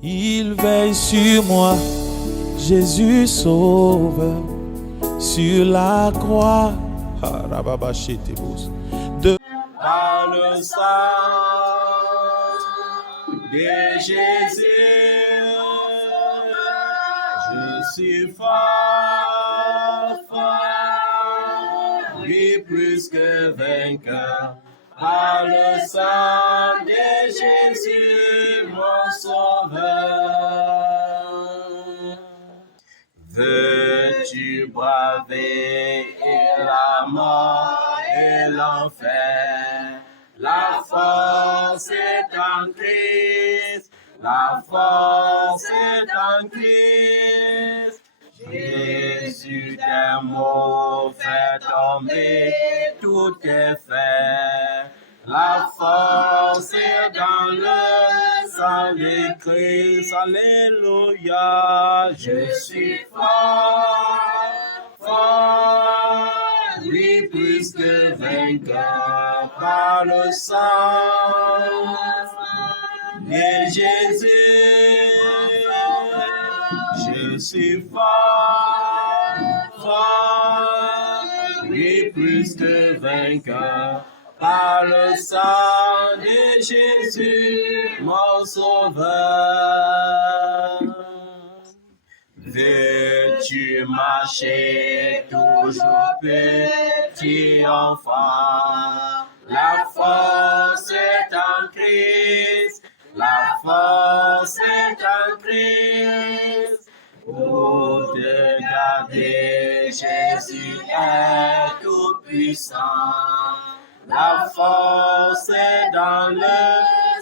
Il veille sur moi, Jésus sauveur, sur la croix. De par le sang de Jésus, je suis fort, oui, plus que vainqueur. Par le sang de Jésus, mon sauveur. Veux-tu braver la mort et l'enfer? La force est en Christ, la force est en Christ. Jésus d'un mot fait tomber tout effet. La force est dans le sang de Christ. Alléluia. Je suis fort, oui, plus que vainqueur par le sang de Jésus. Je suis fort, oui, plus que vainqueur par le sang de Jésus, mon sauveur. Veux-tu marcher toujours petit enfant? La force est en Christ, la force est en Christ. Pour te garder, Jésus est tout puissant. La force est dans le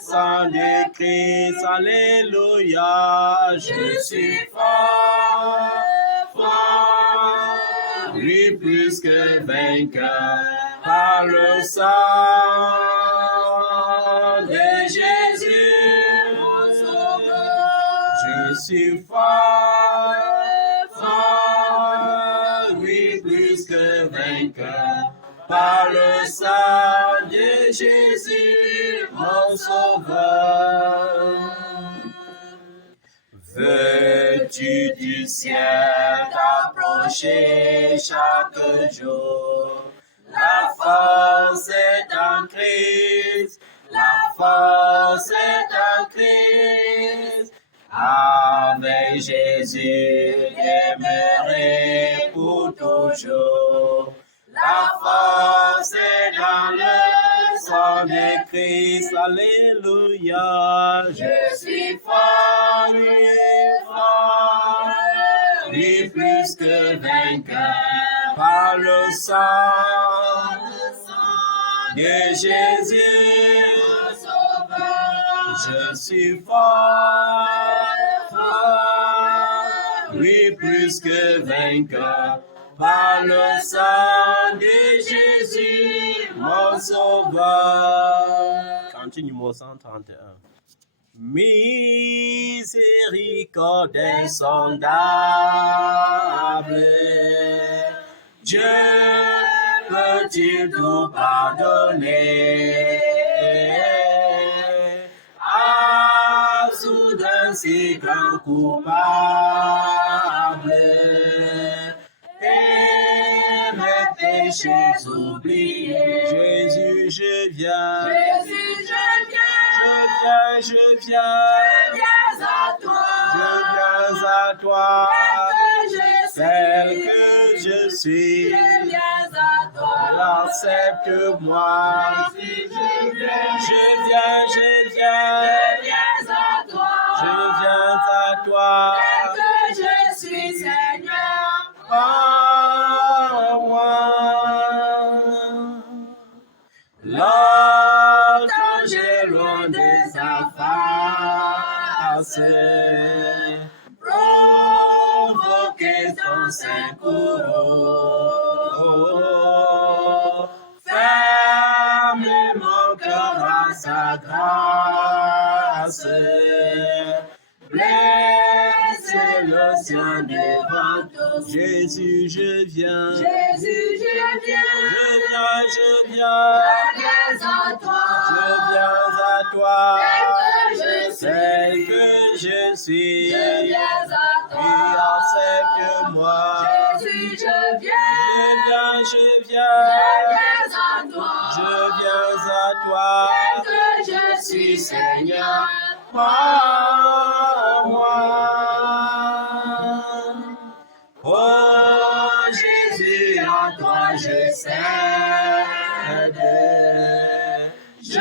sang de Christ. Alléluia. Je suis fort, oui, plus que vainqueur par le sang de Jésus, mon sauveur. Je suis fort, oui, plus que vainqueur par le sang de Jésus, mon sauveur. Veux-tu du ciel t'approcher chaque jour? La force est en Christ, la force est en Christ. Avec Jésus, j'aimerai pour toujours. La force est dans le sang de Christ. Alléluia. Je suis fort, oui, plus que vainqueur par le sang de Jésus. Je suis fort, oui, plus que vainqueur par le sang de Jésus, mon sauveur. Continue mot 131. Miséricorde insondable, Dieu peut-il tout pardonner? Soudain si grand coupable, et mes péchés oubliés. Jésus, je viens. Jésus, je viens. Je viens à toi. Je viens à toi. Tel que je suis. Je viens à toi. Accepte-moi. Jésus, je viens. Je viens à toi. Je viens à toi. Tel que je suis, Seigneur. Moi. Longtemps j'ai loin de sa face, provoqué son saint courroux. Ferme mon cœur à sa grâce. Blesse l'océan devant toi. Jésus, je viens. Jésus, je viens. Je viens à toi. Je viens à toi. Tel que je suis. Je viens à toi. Oui, accepte-moi. Jésus, je viens. Je viens. Je viens à toi. Je viens à toi. Tel que je suis, Seigneur. Moi. Oh Jésus, à toi je cède. Je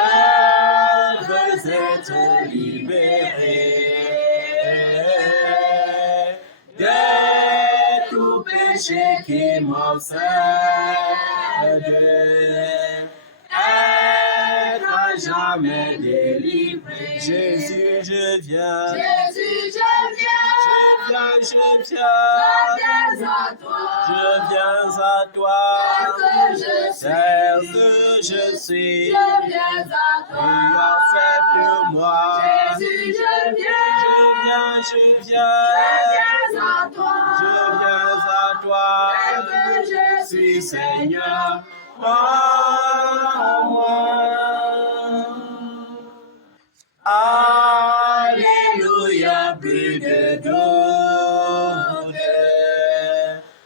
veux être libéré de tout péché qui m'obsède. Être à jamais délivré. Jésus, je viens. Jésus, je viens. Je viens. Je viens à toi. Je viens à toi. Tel que Je suis. je viens à toi. Et accepte-moi. Jésus, je viens. Je viens. Je viens à toi. Je viens à toi. Tel que je suis suis, Seigneur. Alléluia, plus de doute.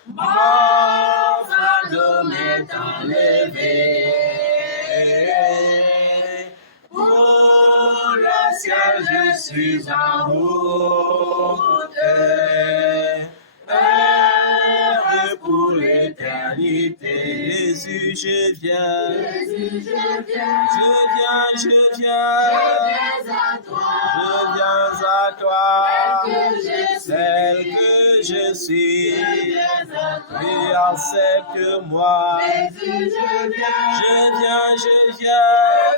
Mon fardeau m'est enlevé. Pour le ciel, je suis en route. Heureux pour l'éternité. Jésus, je viens. Jésus, je viens. Je viens. Je viens à toi. Je viens à toi. Tel que je suis. Tel que je suis. Je viens à toi. Et accepte-moi. Jésus, je viens. Je viens. Je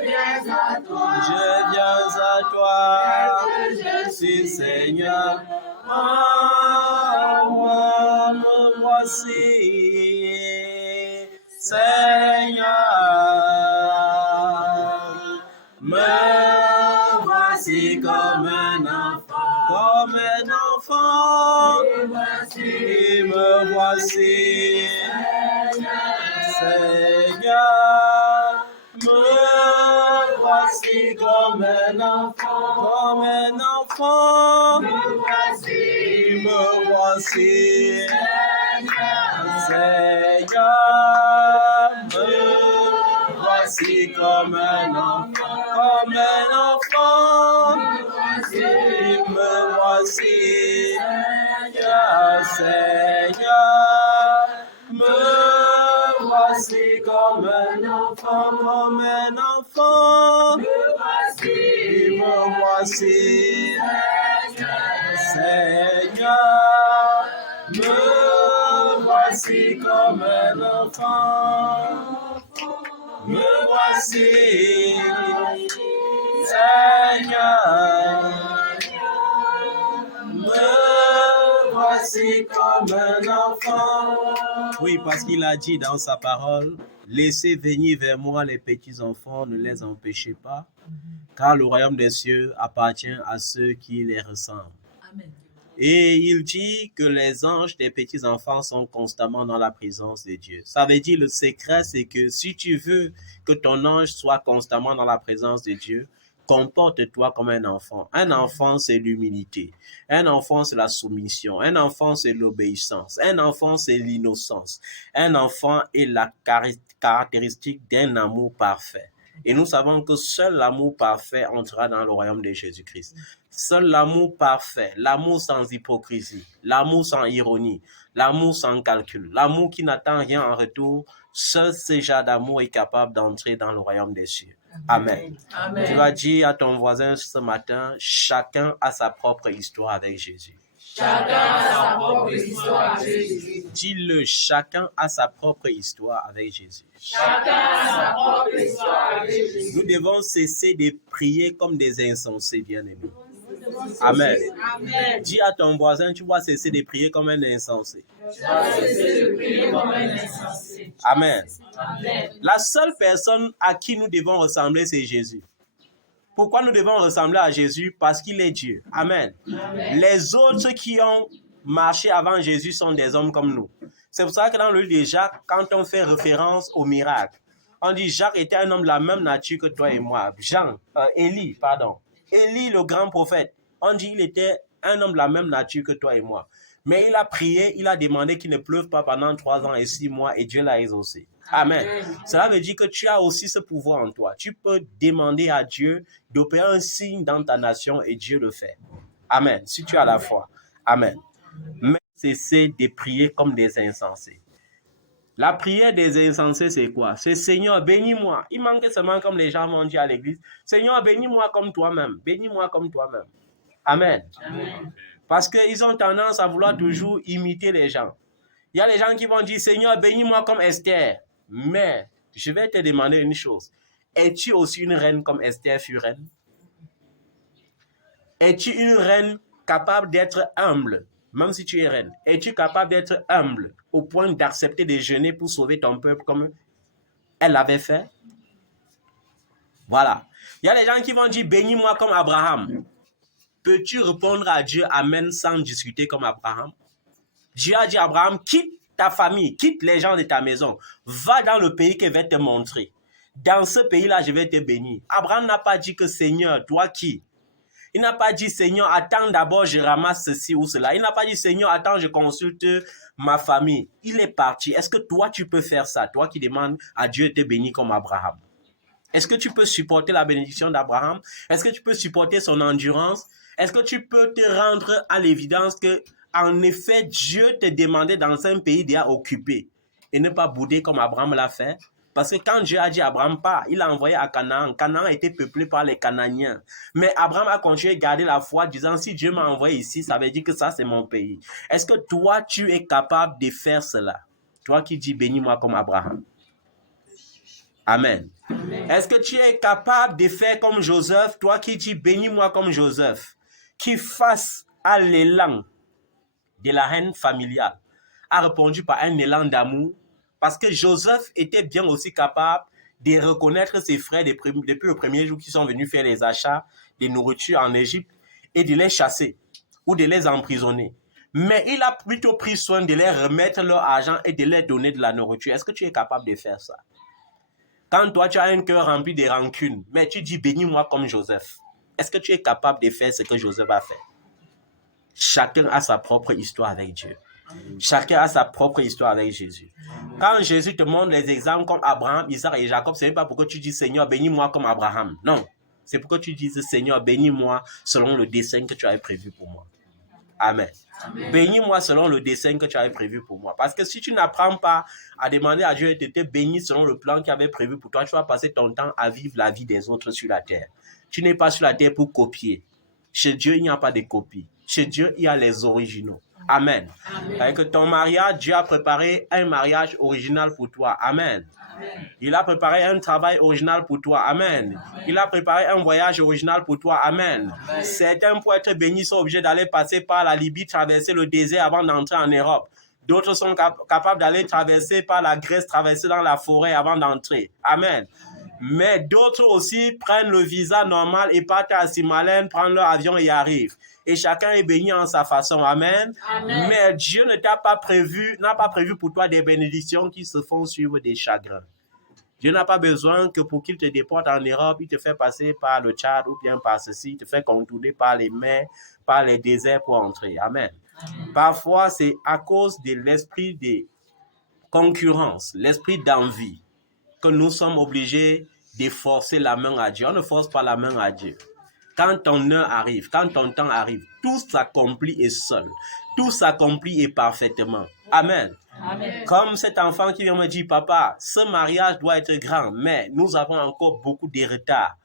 viens à toi. Je viens à toi. Tel que je Si Seigneur, moi, me voici. Seigneur, me voici comme un enfant. Et me voici. Seigneur, me voici comme un enfant. Me voici. Me voici. Seigneur, me voici comme un enfant. Me voici. Seigneur, me voici comme un enfant. Me voici. Seigneur, me voici comme un enfant. Me voici. Seigneur, me voici comme un enfant. Oui, parce qu'il a dit dans sa parole, laissez venir vers moi les petits enfants, ne les empêchez pas, car le royaume des cieux appartient à ceux qui les ressemblent. Amen. Et il dit que les anges des petits enfants sont constamment dans la présence de Dieu. Ça veut dire le secret, c'est que si tu veux que ton ange soit constamment dans la présence de Dieu, comporte-toi comme un enfant. Un enfant, c'est l'humilité. Un enfant, c'est la soumission. Un enfant, c'est l'obéissance. Un enfant, c'est l'innocence. Un enfant est la caractéristique d'un amour parfait. Et nous savons que seul l'amour parfait entrera dans le royaume de Jésus-Christ. Seul l'amour parfait, l'amour sans hypocrisie, l'amour sans ironie, l'amour sans calcul, l'amour qui n'attend rien en retour, seul ce genre d'amour est capable d'entrer dans le royaume des cieux. Amen. Amen. Tu vas dire à ton voisin ce matin, chacun a sa propre histoire avec Jésus. Chacun a sa propre histoire avec Jésus. Dis-le, chacun a sa propre histoire avec Jésus. Chacun a sa propre histoire avec Jésus. Nous devons cesser de prier comme des insensés, bien-aimés. Amen. Amen. Dis à ton voisin, tu vas cesser de prier comme un insensé. Tu vas cesser de prier comme un insensé. Amen. Amen. La seule personne à qui nous devons ressembler, c'est Jésus. Pourquoi nous devons ressembler à Jésus? Parce qu'il est Dieu. Amen. Amen. Les autres qui ont marché avant Jésus sont des hommes comme nous. C'est pour ça que dans le livre de Jacques, quand on fait référence au miracle, on dit Jacques était un homme de la même nature que toi et moi. Élie, le grand prophète, On dit qu'il était un homme de la même nature que toi et moi. Mais il a prié, il a demandé qu'il ne pleuve pas pendant 3 ans et 6 mois et Dieu l'a exaucé. Amen. Cela veut dire que tu as aussi ce pouvoir en toi. Tu peux demander à Dieu d'opérer un signe dans ta nation et Dieu le fait. Amen. Si tu as la foi. Amen. Mais cessez de prier comme des insensés. La prière des insensés, c'est quoi? C'est Seigneur, bénis-moi. Il manque seulement comme les gens vont dire à l'église. Seigneur, bénis-moi comme toi-même. Bénis-moi comme toi-même. Amen. Amen. Parce qu'ils ont tendance à vouloir toujours imiter les gens. Il y a les gens qui vont dire, Seigneur, bénis-moi comme Esther. Mais je vais te demander une chose. Es-tu aussi une reine comme Esther fut reine? Es-tu une reine capable d'être humble, même si tu es reine? Es-tu capable d'être humble au point d'accepter de jeûner pour sauver ton peuple comme elle l'avait fait? Voilà. Il y a les gens qui vont dire, bénis-moi comme Abraham. Peux-tu répondre à Dieu Amen sans discuter comme Abraham? Dieu a dit à Abraham, quitte ta famille, quitte les gens de ta maison, va dans le pays que je vais te montrer. Dans ce pays-là, je vais te bénir. Abraham n'a pas dit que Seigneur, toi qui? Il n'a pas dit Seigneur, attends d'abord, je ramasse ceci ou cela. Il n'a pas dit Seigneur, attends, je consulte ma famille. Il est parti. Est-ce que toi, tu peux faire ça? Toi qui demandes à Dieu de te bénir comme Abraham. Est-ce que tu peux supporter la bénédiction d'Abraham? Est-ce que tu peux supporter son endurance? Est-ce que tu peux te rendre à l'évidence que, en effet, Dieu te demandait dans un pays déjà occupé et ne pas bouder comme Abraham l'a fait? Parce que quand Dieu a dit à Abraham pas, il l'a envoyé à Canaan. Canaan était peuplé par les Canaaniens. Mais Abraham a continué à garder la foi, disant, si Dieu m'a envoyé ici, ça veut dire que ça, c'est mon pays. Est-ce que toi, tu es capable de faire cela? Toi qui dis, bénis-moi comme Abraham. Amen. Amen. Est-ce que tu es capable de faire comme Joseph, toi qui dis bénis-moi comme Joseph, qui face à l'élan de la haine familiale, a répondu par un élan d'amour, parce que Joseph était bien aussi capable de reconnaître ses frères depuis le premier jour qu'ils sont venus faire les achats de nourriture en Égypte et de les chasser ou de les emprisonner. Mais il a plutôt pris soin de les remettre leur argent et de leur donner de la nourriture. Est-ce que tu es capable de faire ça? Quand toi, tu as un cœur rempli de rancune, mais tu dis, bénis-moi comme Joseph. Est-ce que tu es capable de faire ce que Joseph a fait? Chacun a sa propre histoire avec Dieu. Chacun a sa propre histoire avec Jésus. Quand Jésus te montre les exemples comme Abraham, Isaac et Jacob, ce n'est pas pour que tu dis, Seigneur, bénis-moi comme Abraham. Non, c'est pour que tu dises, Seigneur, bénis-moi selon le dessein que tu avais prévu pour moi. Amen. Amen. Bénis-moi selon le dessein que tu avais prévu pour moi. Parce que si tu n'apprends pas à demander à Dieu de te bénir selon le plan qu'il avait prévu pour toi, tu vas passer ton temps à vivre la vie des autres sur la terre. Tu n'es pas sur la terre pour copier. Chez Dieu, il n'y a pas de copie. Chez Dieu, il y a les originaux. Amen. Amen. Avec ton mariage, Dieu a préparé un mariage original pour toi. Amen. Amen. Il a préparé un travail original pour toi. Amen. Amen. Il a préparé un voyage original pour toi. Amen. Amen. Certains, pour être bénis, sont obligés d'aller passer par la Libye, traverser le désert avant d'entrer en Europe. D'autres sont capables d'aller traverser par la Grèce, traverser dans la forêt avant d'entrer. Amen. Mais d'autres aussi prennent le visa normal et partent à Simalène, prennent leur avion et y arrivent. Et chacun est béni en sa façon. Amen. Amen. Mais Dieu ne t'a pas prévu, n'a pas prévu pour toi des bénédictions qui se font suivre des chagrins. Dieu n'a pas besoin que pour qu'il te déporte en Europe, il te fait passer par le Tchad ou bien par ceci, il te fait contourner par les mers, par les déserts pour entrer. Amen. Amen. Parfois, c'est à cause de l'esprit de concurrence, l'esprit d'envie, que nous sommes obligés de forcer la main à Dieu. On ne force pas la main à Dieu. Quand ton heure arrive, quand ton temps arrive, tout s'accomplit et seul. Tout s'accomplit et parfaitement. Amen. Amen. Comme cet enfant qui vient me dire, papa, ce mariage doit être grand, mais nous avons encore beaucoup de retard.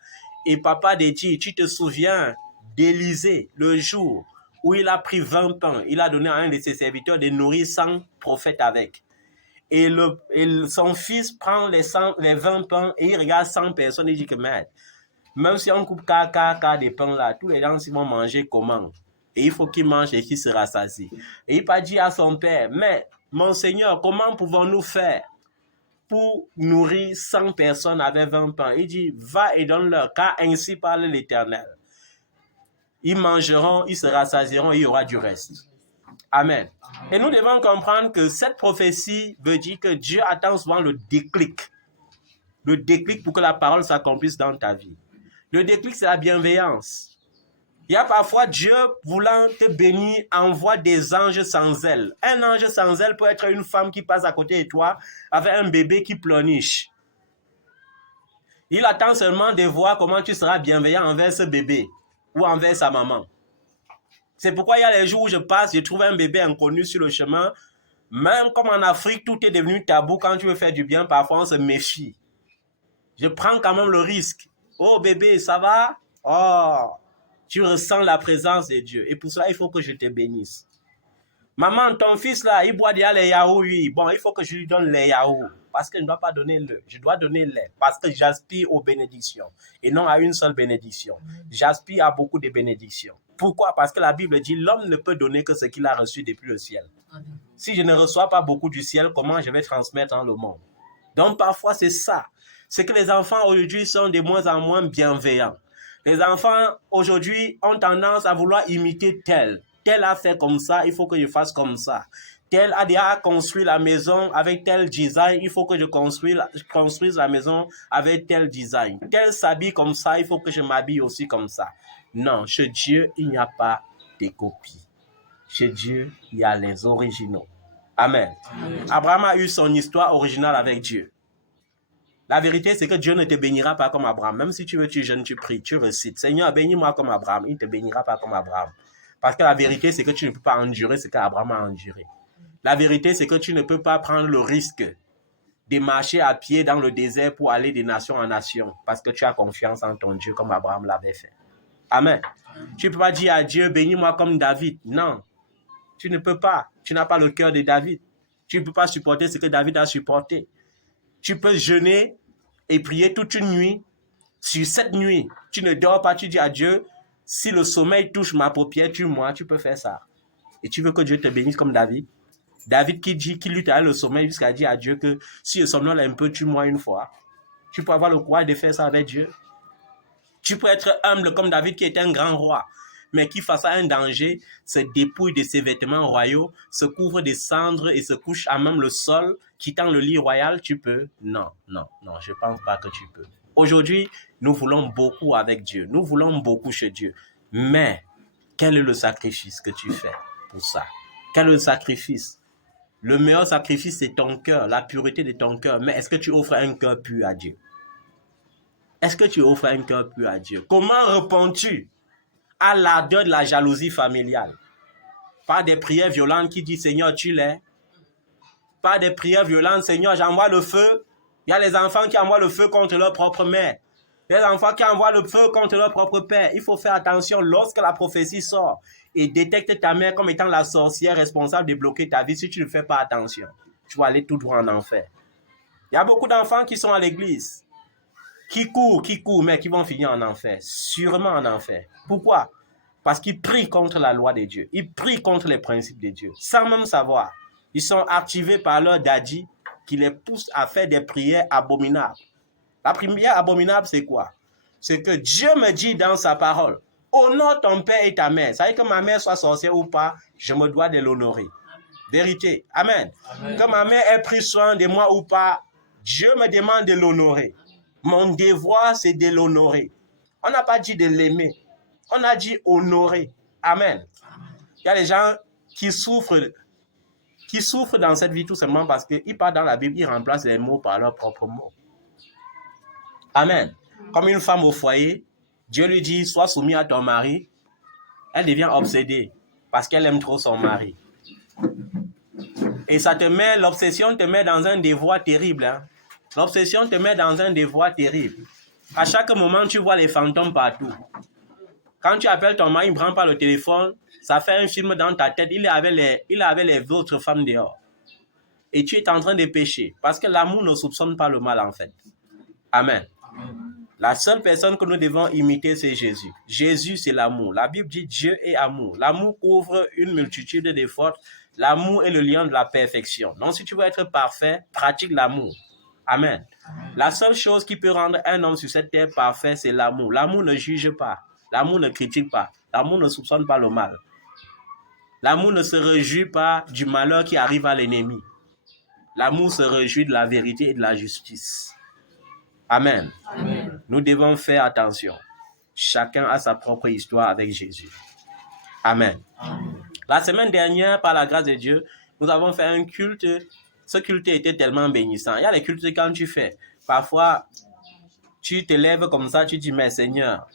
Et papa dit, tu te souviens d'Élisée, le jour où il a pris 20 pains, il a donné à un de ses serviteurs de nourrir 100 prophètes avec. Et son fils prend les 20 pains et il regarde 100 personnes et dit que, maître, même si on coupe cas des pains là, tous les gens vont manger comment? Et il faut qu'ils mangent et qu'ils se rassasient. Et il pas dit à son père, mais mon Seigneur, comment pouvons-nous faire pour nourrir 100 personnes avec 20 pains? Il dit, va et donne-leur, car ainsi parle l'Éternel. Ils mangeront, ils se rassasieront et il y aura du reste. Amen. Et nous devons comprendre que cette prophétie veut dire que Dieu attend souvent le déclic. Le déclic pour que la parole s'accomplisse dans ta vie. Le déclic, c'est la bienveillance. Il y a parfois Dieu voulant te bénir, envoie des anges sans ailes. Un ange sans ailes peut être une femme qui passe à côté de toi avec un bébé qui pleurniche. Il attend seulement de voir comment tu seras bienveillant envers ce bébé ou envers sa maman. C'est pourquoi il y a les jours où je passe, je trouve un bébé inconnu sur le chemin. Même comme en Afrique, tout est devenu tabou. Quand tu veux faire du bien, parfois on se méfie. Je prends quand même le risque. Oh bébé, ça va? Oh, tu ressens la présence de Dieu. Et pour cela, il faut que je te bénisse. Maman, ton fils là, il boit déjà les yaourts, oui. Bon, il faut que je lui donne les yaourts. Parce que je ne dois pas donner le. Je dois donner lait. Parce que j'aspire aux bénédictions. Et non à une seule bénédiction. J'aspire à beaucoup de bénédictions. Pourquoi? Parce que la Bible dit, l'homme ne peut donner que ce qu'il a reçu depuis le ciel. Si je ne reçois pas beaucoup du ciel, comment je vais transmettre dans le monde? Donc parfois c'est ça. C'est que les enfants aujourd'hui sont de moins en moins bienveillants. Les enfants aujourd'hui ont tendance à vouloir imiter tel. Tel a fait comme ça, il faut que je fasse comme ça. Tel a déjà construit la maison avec tel design, il faut que je construise la maison avec tel design. Tel s'habille comme ça, il faut que je m'habille aussi comme ça. Non, chez Dieu, il n'y a pas de copies. Chez Dieu, il y a les originaux. Amen. Amen. Abraham a eu son histoire originale avec Dieu. La vérité, c'est que Dieu ne te bénira pas comme Abraham. Même si tu veux, tu jeûnes, tu pries, tu récites. Seigneur, bénis-moi comme Abraham. Il ne te bénira pas comme Abraham. Parce que la vérité, c'est que tu ne peux pas endurer ce qu'Abraham a enduré. La vérité, c'est que tu ne peux pas prendre le risque de marcher à pied dans le désert pour aller de nation en nation. Parce que tu as confiance en ton Dieu comme Abraham l'avait fait. Amen. Tu ne peux pas dire à Dieu, bénis-moi comme David. Non. Tu ne peux pas. Tu n'as pas le cœur de David. Tu ne peux pas supporter ce que David a supporté. Tu peux jeûner et prier toute une nuit. Sur cette nuit, tu ne dors pas. Tu dis à Dieu, si le sommeil touche ma paupière, tue-moi. Tu peux faire ça. Et tu veux que Dieu te bénisse comme David. David qui lutte avec le sommeil jusqu'à dire à Dieu que si je somnole un peu, tue-moi une fois. Tu peux avoir le courage de faire ça avec Dieu. Tu peux être humble comme David qui était un grand roi, mais qui face à un danger se dépouille de ses vêtements royaux, se couvre de cendres et se couche à même le sol, quittant le lit royal. Tu peux? Non, je ne pense pas que tu peux. Aujourd'hui, nous voulons beaucoup avec Dieu, nous voulons beaucoup chez Dieu, mais quel est le sacrifice que tu fais pour ça? Quel est le sacrifice? Le meilleur sacrifice, c'est ton cœur, la pureté de ton cœur, mais est-ce que tu offres un cœur pur à Dieu? Est-ce que tu offres un cœur pur à Dieu? Comment réponds-tu à l'ardeur de la jalousie familiale? Par des prières violentes qui disent, Seigneur, tue-les. Par des prières violentes, Seigneur, j'envoie le feu. Il y a les enfants qui envoient le feu contre leur propre mère. Il y a les enfants qui envoient le feu contre leur propre père. Il faut faire attention lorsque la prophétie sort et détecte ta mère comme étant la sorcière responsable de bloquer ta vie. Si tu ne fais pas attention, tu vas aller tout droit en enfer. Il y a beaucoup d'enfants qui sont à l'église, qui courent, mais qui vont finir en enfer. Sûrement en enfer. Pourquoi? Parce qu'ils prient contre la loi de Dieu. Ils prient contre les principes de Dieu, sans même savoir. Ils sont activés par leur daddy qui les pousse à faire des prières abominables. La prière abominable, c'est quoi? C'est que Dieu me dit dans sa parole, honore ton père et ta mère. Ça veut dire que ma mère soit sorcière ou pas, je me dois de l'honorer. Vérité. Amen. Amen. Que ma mère ait pris soin de moi ou pas, Dieu me demande de l'honorer. Mon devoir, c'est de l'honorer. On n'a pas dit de l'aimer. On a dit honorer. Amen. Il y a des gens qui souffrent dans cette vie tout simplement parce qu'ils partent dans la Bible, ils remplacent les mots par leurs propres mots. Amen. Comme une femme au foyer, Dieu lui dit, sois soumis à ton mari. Elle devient obsédée parce qu'elle aime trop son mari. Et l'obsession te met dans un devoir terrible. Hein? L'obsession te met dans un devoir terrible. À chaque moment, tu vois les fantômes partout. Quand tu appelles ton mari, il ne prend pas le téléphone, ça fait un film dans ta tête, il est avec les autres femmes dehors. Et tu es en train de pécher. Parce que l'amour ne soupçonne pas le mal en fait. Amen. La seule personne que nous devons imiter, c'est Jésus. Jésus, c'est l'amour. La Bible dit Dieu est amour. L'amour couvre une multitude de fautes. L'amour est le lien de la perfection. Donc, si tu veux être parfait, pratique l'amour. Amen. La seule chose qui peut rendre un homme sur cette terre parfait, c'est l'amour. L'amour ne juge pas. L'amour ne critique pas. L'amour ne soupçonne pas le mal. L'amour ne se réjouit pas du malheur qui arrive à l'ennemi. L'amour se réjouit de la vérité et de la justice. Amen. Amen. Nous devons faire attention. chacun a sa propre histoire avec Jésus. Amen. La semaine dernière, par la grâce de Dieu, nous avons fait un culte. Ce culte était tellement bénissant. Il y a les cultes quand tu fais. Parfois, tu te lèves comme ça, tu dis, mais Seigneur,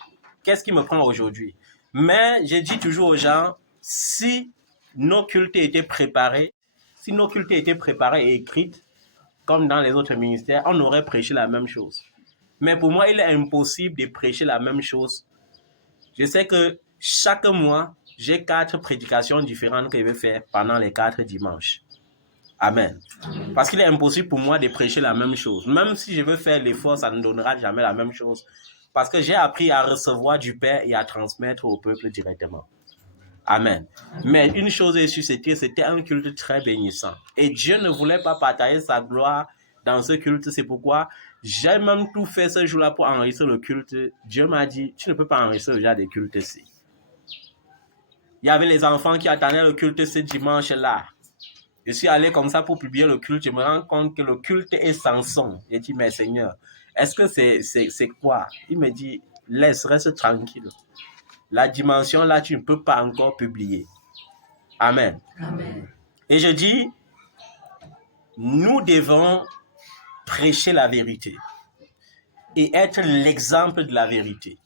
qu'est-ce qui me prend aujourd'hui? Mais je dis toujours aux gens, si nos cultes étaient préparés, et écrits, comme dans les autres ministères, on aurait prêché la même chose. Mais pour moi, il est impossible de prêcher la même chose. Je sais que chaque mois, j'ai 4 prédications différentes que je vais faire pendant les 4 dimanches. Amen. Parce qu'il est impossible pour moi de prêcher la même chose. Même si je veux faire l'effort, ça ne donnera jamais la même chose. Parce que j'ai appris à recevoir du Père et à transmettre au peuple directement. Amen. Mais une chose est sûre, c'était un culte très bénissant. Et Dieu ne voulait pas partager sa gloire dans ce culte. C'est pourquoi j'ai même tout fait ce jour-là pour enregistrer le culte. Dieu m'a dit, tu ne peux pas enregistrer déjà des cultes ici. Il y avait les enfants qui attendaient le culte ce dimanche-là. Je suis allé comme ça pour publier le culte. Je me rends compte que le culte est sans son. J'ai dit, mais Seigneur, est-ce que c'est quoi? Il me dit, reste tranquille. La dimension là, tu ne peux pas encore publier. Amen. Amen. Et je dis, nous devons prêcher la vérité et être l'exemple de la vérité.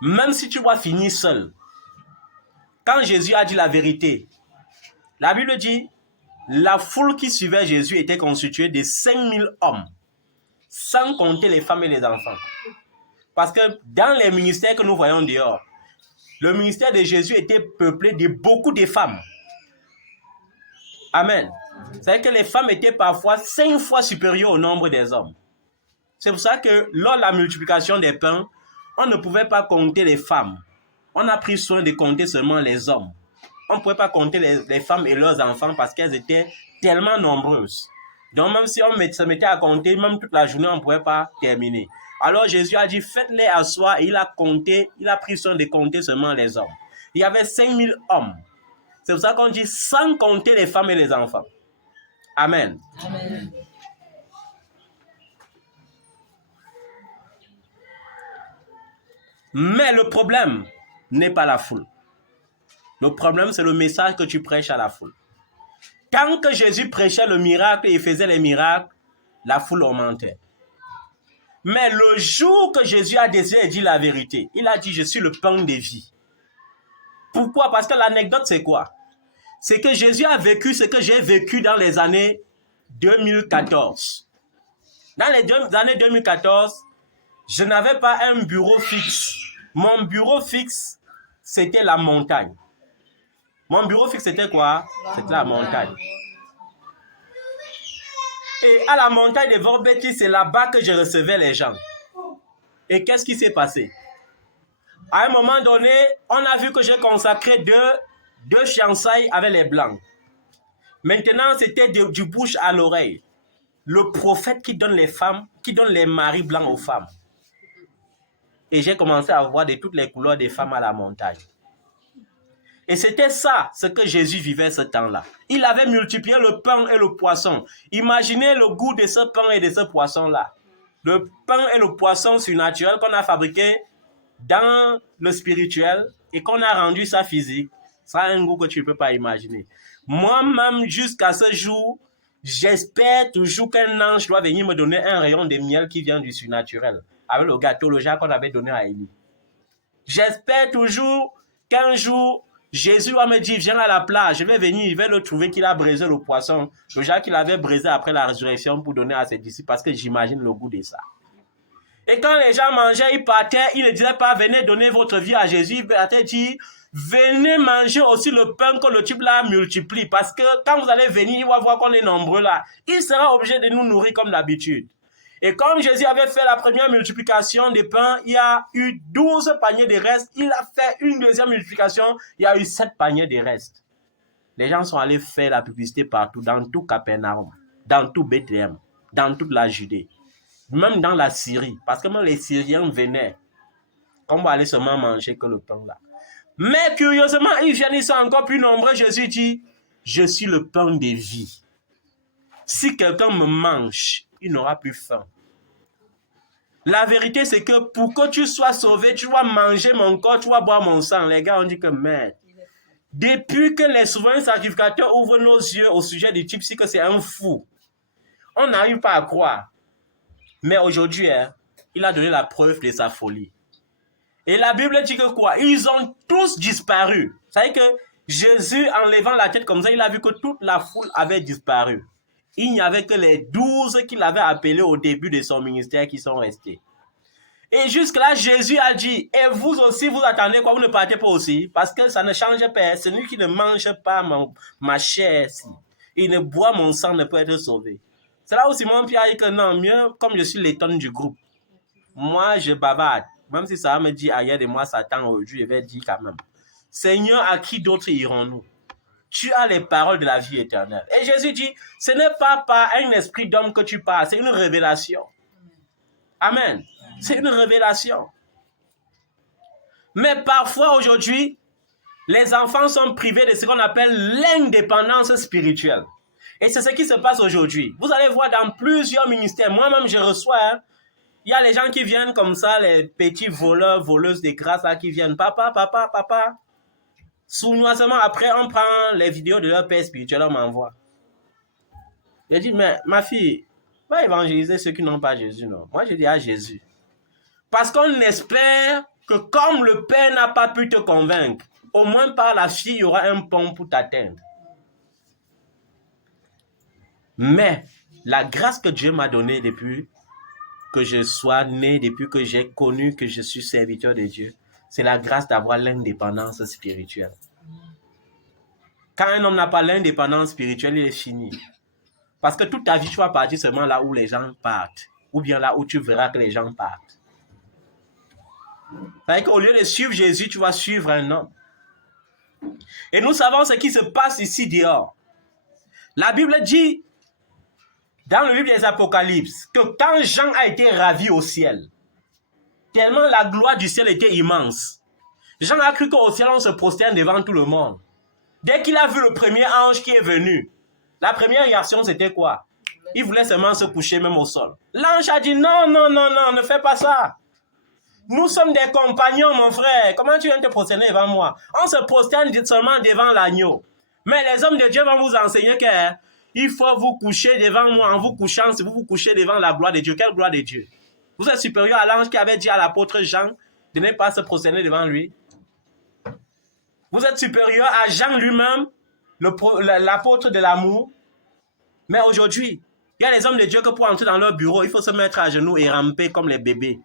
Même si tu vas finir seul. Quand Jésus a dit la vérité, la Bible dit, la foule qui suivait Jésus était constituée de 5000 hommes, sans compter les femmes et les enfants. Parce que dans les ministères que nous voyons dehors, le ministère de Jésus était peuplé de beaucoup de femmes. Amen. C'est-à-dire que les femmes étaient parfois 5 fois supérieures au nombre des hommes. C'est pour ça que lors de la multiplication des pains, on ne pouvait pas compter les femmes. On a pris soin de compter seulement les hommes. On ne pouvait pas compter les femmes et leurs enfants parce qu'elles étaient tellement nombreuses. Donc même si on se mettait à compter, même toute la journée, on ne pouvait pas terminer. Alors Jésus a dit, faites-les asseoir, et il a pris soin de compter seulement les hommes. Il y avait 5000 hommes. C'est pour ça qu'on dit, sans compter les femmes et les enfants. Amen. Amen. Mais le problème n'est pas la foule. Le problème, c'est le message que tu prêches à la foule. Tant que Jésus prêchait le miracle et faisait les miracles, la foule augmentait. Mais le jour que Jésus a décidé de dire la vérité, il a dit, je suis le pain de vie. Pourquoi? Parce que l'anecdote, c'est quoi? C'est que Jésus a vécu ce que j'ai vécu dans les années 2014. Dans les années 2014, je n'avais pas un bureau fixe. Mon bureau fixe, c'était la montagne. Mon bureau fixe, c'était quoi? C'était la montagne. Et à la montagne de Vorbetti, c'est là-bas que je recevais les gens. Et qu'est-ce qui s'est passé? À un moment donné, on a vu que j'ai consacré deux fiançailles avec les Blancs. Maintenant, c'était du bouche à l'oreille. Le prophète qui donne les femmes, qui donne les maris blancs aux femmes. Et j'ai commencé à voir de toutes les couleurs des femmes à la montagne. Et c'était ça, ce que Jésus vivait ce temps-là. Il avait multiplié le pain et le poisson. Imaginez le goût de ce pain et de ce poisson-là. Le pain et le poisson surnaturel qu'on a fabriqué dans le spirituel et qu'on a rendu ça physique. Ça a un goût que tu ne peux pas imaginer. Moi-même, jusqu'à ce jour, j'espère toujours qu'un ange doit venir me donner un rayon de miel qui vient du surnaturel. Avec le gâteau, le genre qu'on avait donné à Élie. J'espère toujours qu'un jour, Jésus va me dire, viens à la plage, je vais venir, il va le trouver qu'il a brisé le poisson, le genre qu'il avait brisé après la résurrection pour donner à ses disciples, parce que j'imagine le goût de ça. Et quand les gens mangeaient, ils partaient, ils ne disaient pas, venez donner votre vie à Jésus, ils partaient dire, venez manger aussi le pain que le type là multiplie, parce que quand vous allez venir, il va voir qu'on est nombreux là, il sera obligé de nous nourrir comme d'habitude. Et comme Jésus avait fait la première multiplication des pains, il y a eu 12 paniers de restes. Il a fait une deuxième multiplication, il y a eu 7 paniers de restes. Les gens sont allés faire la publicité partout, dans tout Capernaum, dans tout Bethléem, dans toute la Judée, même dans la Syrie. Parce que même les Syriens venaient. On va aller seulement manger que le pain là. Mais curieusement, ils viennent, ils sont encore plus nombreux. Jésus dit, je suis le pain de vie. Si quelqu'un me mange, il n'aura plus faim. La vérité, c'est que pour que tu sois sauvé, tu dois manger mon corps, tu dois boire mon sang. Les gars, on dit que merde. Depuis que les souverains sacrificateurs ouvrent nos yeux au sujet du type, c'est que c'est un fou. On n'arrive pas à croire. Mais aujourd'hui, il a donné la preuve de sa folie. Et la Bible dit que quoi? Ils ont tous disparu. Ça veut dire que Jésus, en levant la tête comme ça, il a vu que toute la foule avait disparu. Il n'y avait que les 12 qu'il avait appelés au début de son ministère qui sont restés. Et jusque-là, Jésus a dit, et vous aussi, vous attendez quoi? Vous ne partez pas aussi? Parce que ça ne change pas. Celui qui ne mange pas ma chair, il ne boit mon sang ne peut être sauvé. C'est là où Simon Pierre a dit que non, mieux, comme je suis l'étonne du groupe, moi, je bavarde. Même si ça me dit ailleurs de moi, Satan, aujourd'hui, je vais dire quand même, Seigneur, à qui d'autre irons-nous? Tu as les paroles de la vie éternelle. Et Jésus dit, ce n'est pas par un esprit d'homme que tu parles, c'est une révélation. Amen. C'est une révélation. Mais parfois, aujourd'hui, les enfants sont privés de ce qu'on appelle l'indépendance spirituelle. Et c'est ce qui se passe aujourd'hui. Vous allez voir dans plusieurs ministères, moi-même je reçois, il y a les gens qui viennent comme ça, les petits voleurs, voleuses de grâce là, qui viennent, papa. Sournoisement, après, on prend les vidéos de leur père spirituel, on m'envoie. Je dis, mais ma fille, va évangéliser ceux qui n'ont pas Jésus, non? Moi, je dis à Jésus. Parce qu'on espère que comme le père n'a pas pu te convaincre, au moins par la fille, il y aura un pont pour t'atteindre. Mais la grâce que Dieu m'a donnée depuis que je sois né, depuis que j'ai connu que je suis serviteur de Dieu, c'est la grâce d'avoir l'indépendance spirituelle. Quand un homme n'a pas l'indépendance spirituelle, il est fini. Parce que toute ta vie, tu vas partir seulement là où les gens partent. Ou bien là où tu verras que les gens partent. C'est-à-dire qu'au lieu de suivre Jésus, tu vas suivre un homme. Et nous savons ce qui se passe ici dehors. La Bible dit, dans le livre des Apocalypses, que quand Jean a été ravi au ciel, tellement la gloire du ciel était immense, Jean a cru qu'au ciel, on se prosterne devant tout le monde. Dès qu'il a vu le premier ange qui est venu, la première réaction, c'était quoi? Il voulait seulement se coucher même au sol. L'ange a dit, non, ne fais pas ça. Nous sommes des compagnons, mon frère. Comment tu viens te prosterner devant moi? On se prosterne seulement devant l'agneau. Mais les hommes de Dieu vont vous enseigner qu'il faut vous coucher devant moi. En vous couchant, si vous vous couchez devant la gloire de Dieu, quelle gloire de Dieu? Vous êtes supérieur à l'ange qui avait dit à l'apôtre Jean de ne pas se prosterner devant lui. Vous êtes supérieur à Jean lui-même, l'apôtre de l'amour. Mais aujourd'hui, il y a les hommes de Dieu que pour entrer dans leur bureau, il faut se mettre à genoux et ramper comme les bébés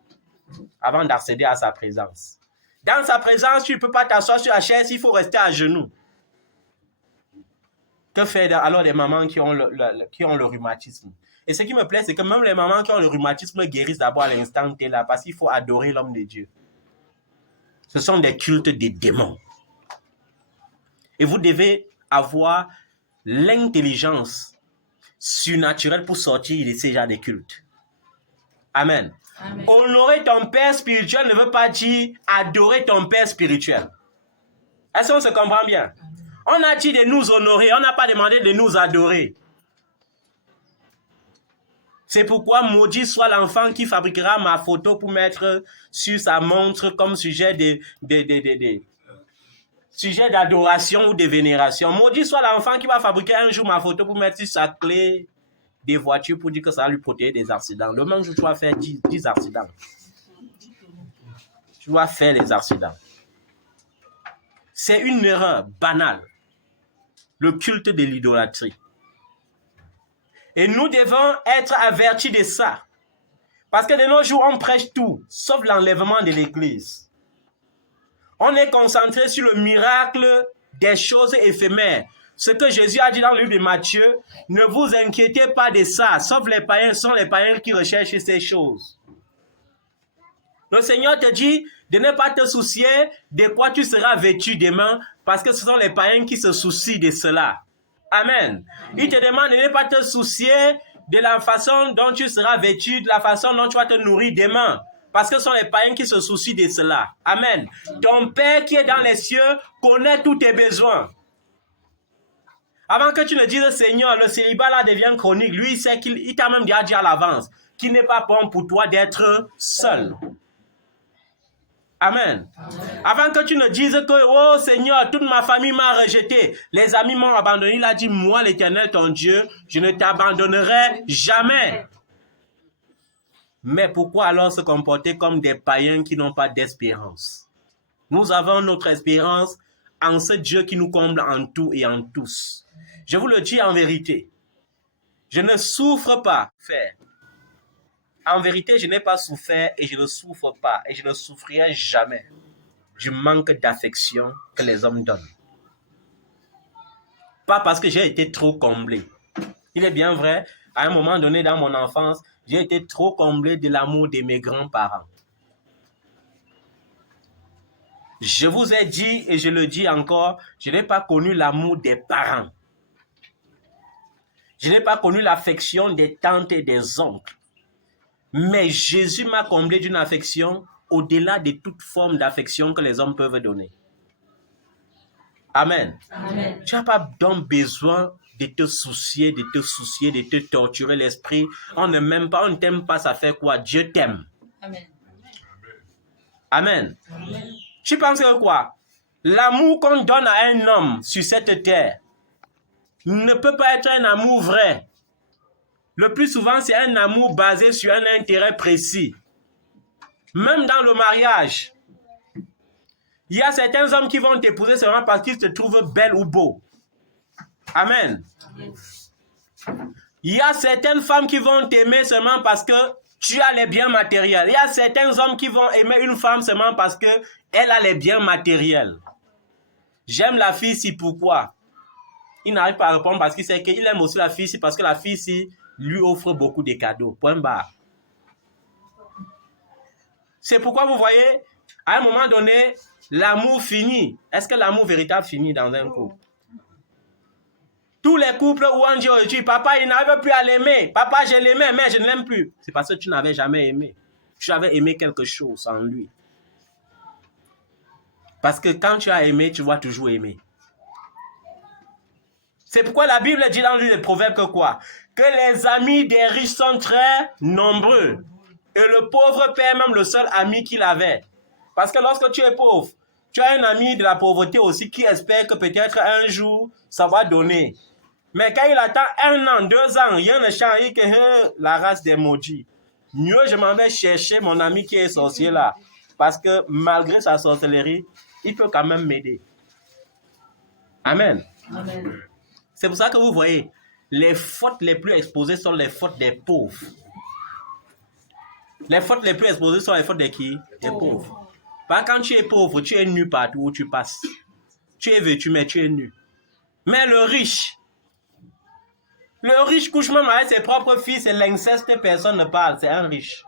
avant d'accéder à sa présence. Dans sa présence, tu ne peux pas t'asseoir sur la chaise, il faut rester à genoux. Que faire alors les mamans qui ont le rhumatisme? Et ce qui me plaît, c'est que même les mamans qui ont le rhumatisme guérissent d'abord à l'instant T là, parce qu'il faut adorer l'homme de Dieu. Ce sont des cultes des démons. Et vous devez avoir l'intelligence surnaturelle pour sortir de ces genres de cultes. Amen. Amen. Honorer ton père spirituel ne veut pas dire adorer ton père spirituel. Est-ce qu'on se comprend bien? On a dit de nous honorer, on n'a pas demandé de nous adorer. C'est pourquoi maudit soit l'enfant qui fabriquera ma photo pour mettre sur sa montre comme sujet sujet d'adoration ou de vénération. Maudit soit l'enfant qui va fabriquer un jour ma photo pour mettre sur sa clé des voitures pour dire que ça va lui protéger des accidents. Le même jour, tu vas faire 10 accidents. Tu vas faire les accidents. C'est une erreur banale. Le culte de l'idolâtrie. Et nous devons être avertis de ça. Parce que de nos jours, on prêche tout, sauf l'enlèvement de l'Église. On est concentré sur le miracle des choses éphémères. Ce que Jésus a dit dans le livre de Matthieu, ne vous inquiétez pas de ça, sauf les païens, ce sont les païens qui recherchent ces choses. Le Seigneur te dit de ne pas te soucier de quoi tu seras vêtu demain, parce que ce sont les païens qui se soucient de cela. Amen. Il te demande de ne pas te soucier de la façon dont tu seras vêtu, de la façon dont tu vas te nourrir demain. Parce que ce sont les païens qui se soucient de cela. Amen. Ton Père qui est dans les cieux connaît tous tes besoins. Avant que tu ne dises, Seigneur, le célibat là devient chronique, lui, il sait qu'il t'a même déjà dit à l'avance. qu'il n'est pas bon pour toi d'être seul. Amen. Avant que tu ne dises que, oh Seigneur, toute ma famille m'a rejeté, les amis m'ont abandonné, il a dit, moi l'Éternel, ton Dieu, je ne t'abandonnerai jamais. Mais pourquoi alors se comporter comme des païens qui n'ont pas d'espérance? Nous avons notre espérance en ce Dieu qui nous comble en tout et en tous. Je vous le dis en vérité, je ne souffre pas. En vérité, je n'ai pas souffert et je ne souffre pas et je ne souffrirai jamais du manque d'affection que les hommes donnent. Pas parce que j'ai été trop comblé. Il est bien vrai, à un moment donné dans mon enfance, j'ai été trop comblé de l'amour de mes grands-parents. Je vous ai dit et je le dis encore, je n'ai pas connu l'amour des parents. Je n'ai pas connu l'affection des tantes et des oncles. Mais Jésus m'a comblé d'une affection au-delà de toute forme d'affection que les hommes peuvent donner. Amen. Amen. Tu n'as pas donc besoin de te soucier, de te torturer l'esprit. On ne m'aime pas, on ne t'aime pas, ça fait quoi? Dieu t'aime. Amen. Amen. Amen. Tu penses que quoi? L'amour qu'on donne à un homme sur cette terre ne peut pas être un amour vrai. Le plus souvent, c'est un amour basé sur un intérêt précis. Même dans le mariage, il y a certains hommes qui vont t'épouser seulement parce qu'ils te trouvent belle ou beau. Amen. Il y a certaines femmes qui vont t'aimer seulement parce que tu as les biens matériels. Il y a certains hommes qui vont aimer une femme seulement parce qu'elle a les biens matériels. J'aime la fille-ci, pourquoi? Il n'arrive pas à répondre parce qu'il sait qu'il aime aussi la fille-ci parce que la fille-ci lui offre beaucoup de cadeaux. Point barre. C'est pourquoi vous voyez, à un moment donné, l'amour finit. Est-ce que l'amour véritable finit dans un couple? Tous les couples où on dit aujourd'hui, papa, il n'arrive plus à l'aimer. Papa, je l'aimais, mais je ne l'aime plus. C'est parce que tu n'avais jamais aimé. Tu avais aimé quelque chose en lui. Parce que quand tu as aimé, tu vas toujours aimer. C'est pourquoi la Bible dit dans le livre des Proverbes que quoi? Que les amis des riches sont très nombreux. Et le pauvre perd même le seul ami qu'il avait. Parce que lorsque tu es pauvre, tu as un ami de la pauvreté aussi qui espère que peut-être un jour, ça va donner. Mais quand il attend 1 an, 2 ans, rien ne change, il que la race des maudits. Mieux, je m'en vais chercher mon ami qui est sorcier là. Parce que malgré sa sorcellerie, il peut quand même m'aider. Amen. Amen. C'est pour ça que vous voyez, les fautes les plus exposées sont les fautes des pauvres. Les fautes les plus exposées sont les fautes de qui? Des pauvres. Parce que quand tu es pauvre, tu es nu partout où tu passes. Tu es vêtu, mais tu es nu. Mais le riche couche même avec ses propres fils, c'est l'inceste, personne ne parle, c'est un riche.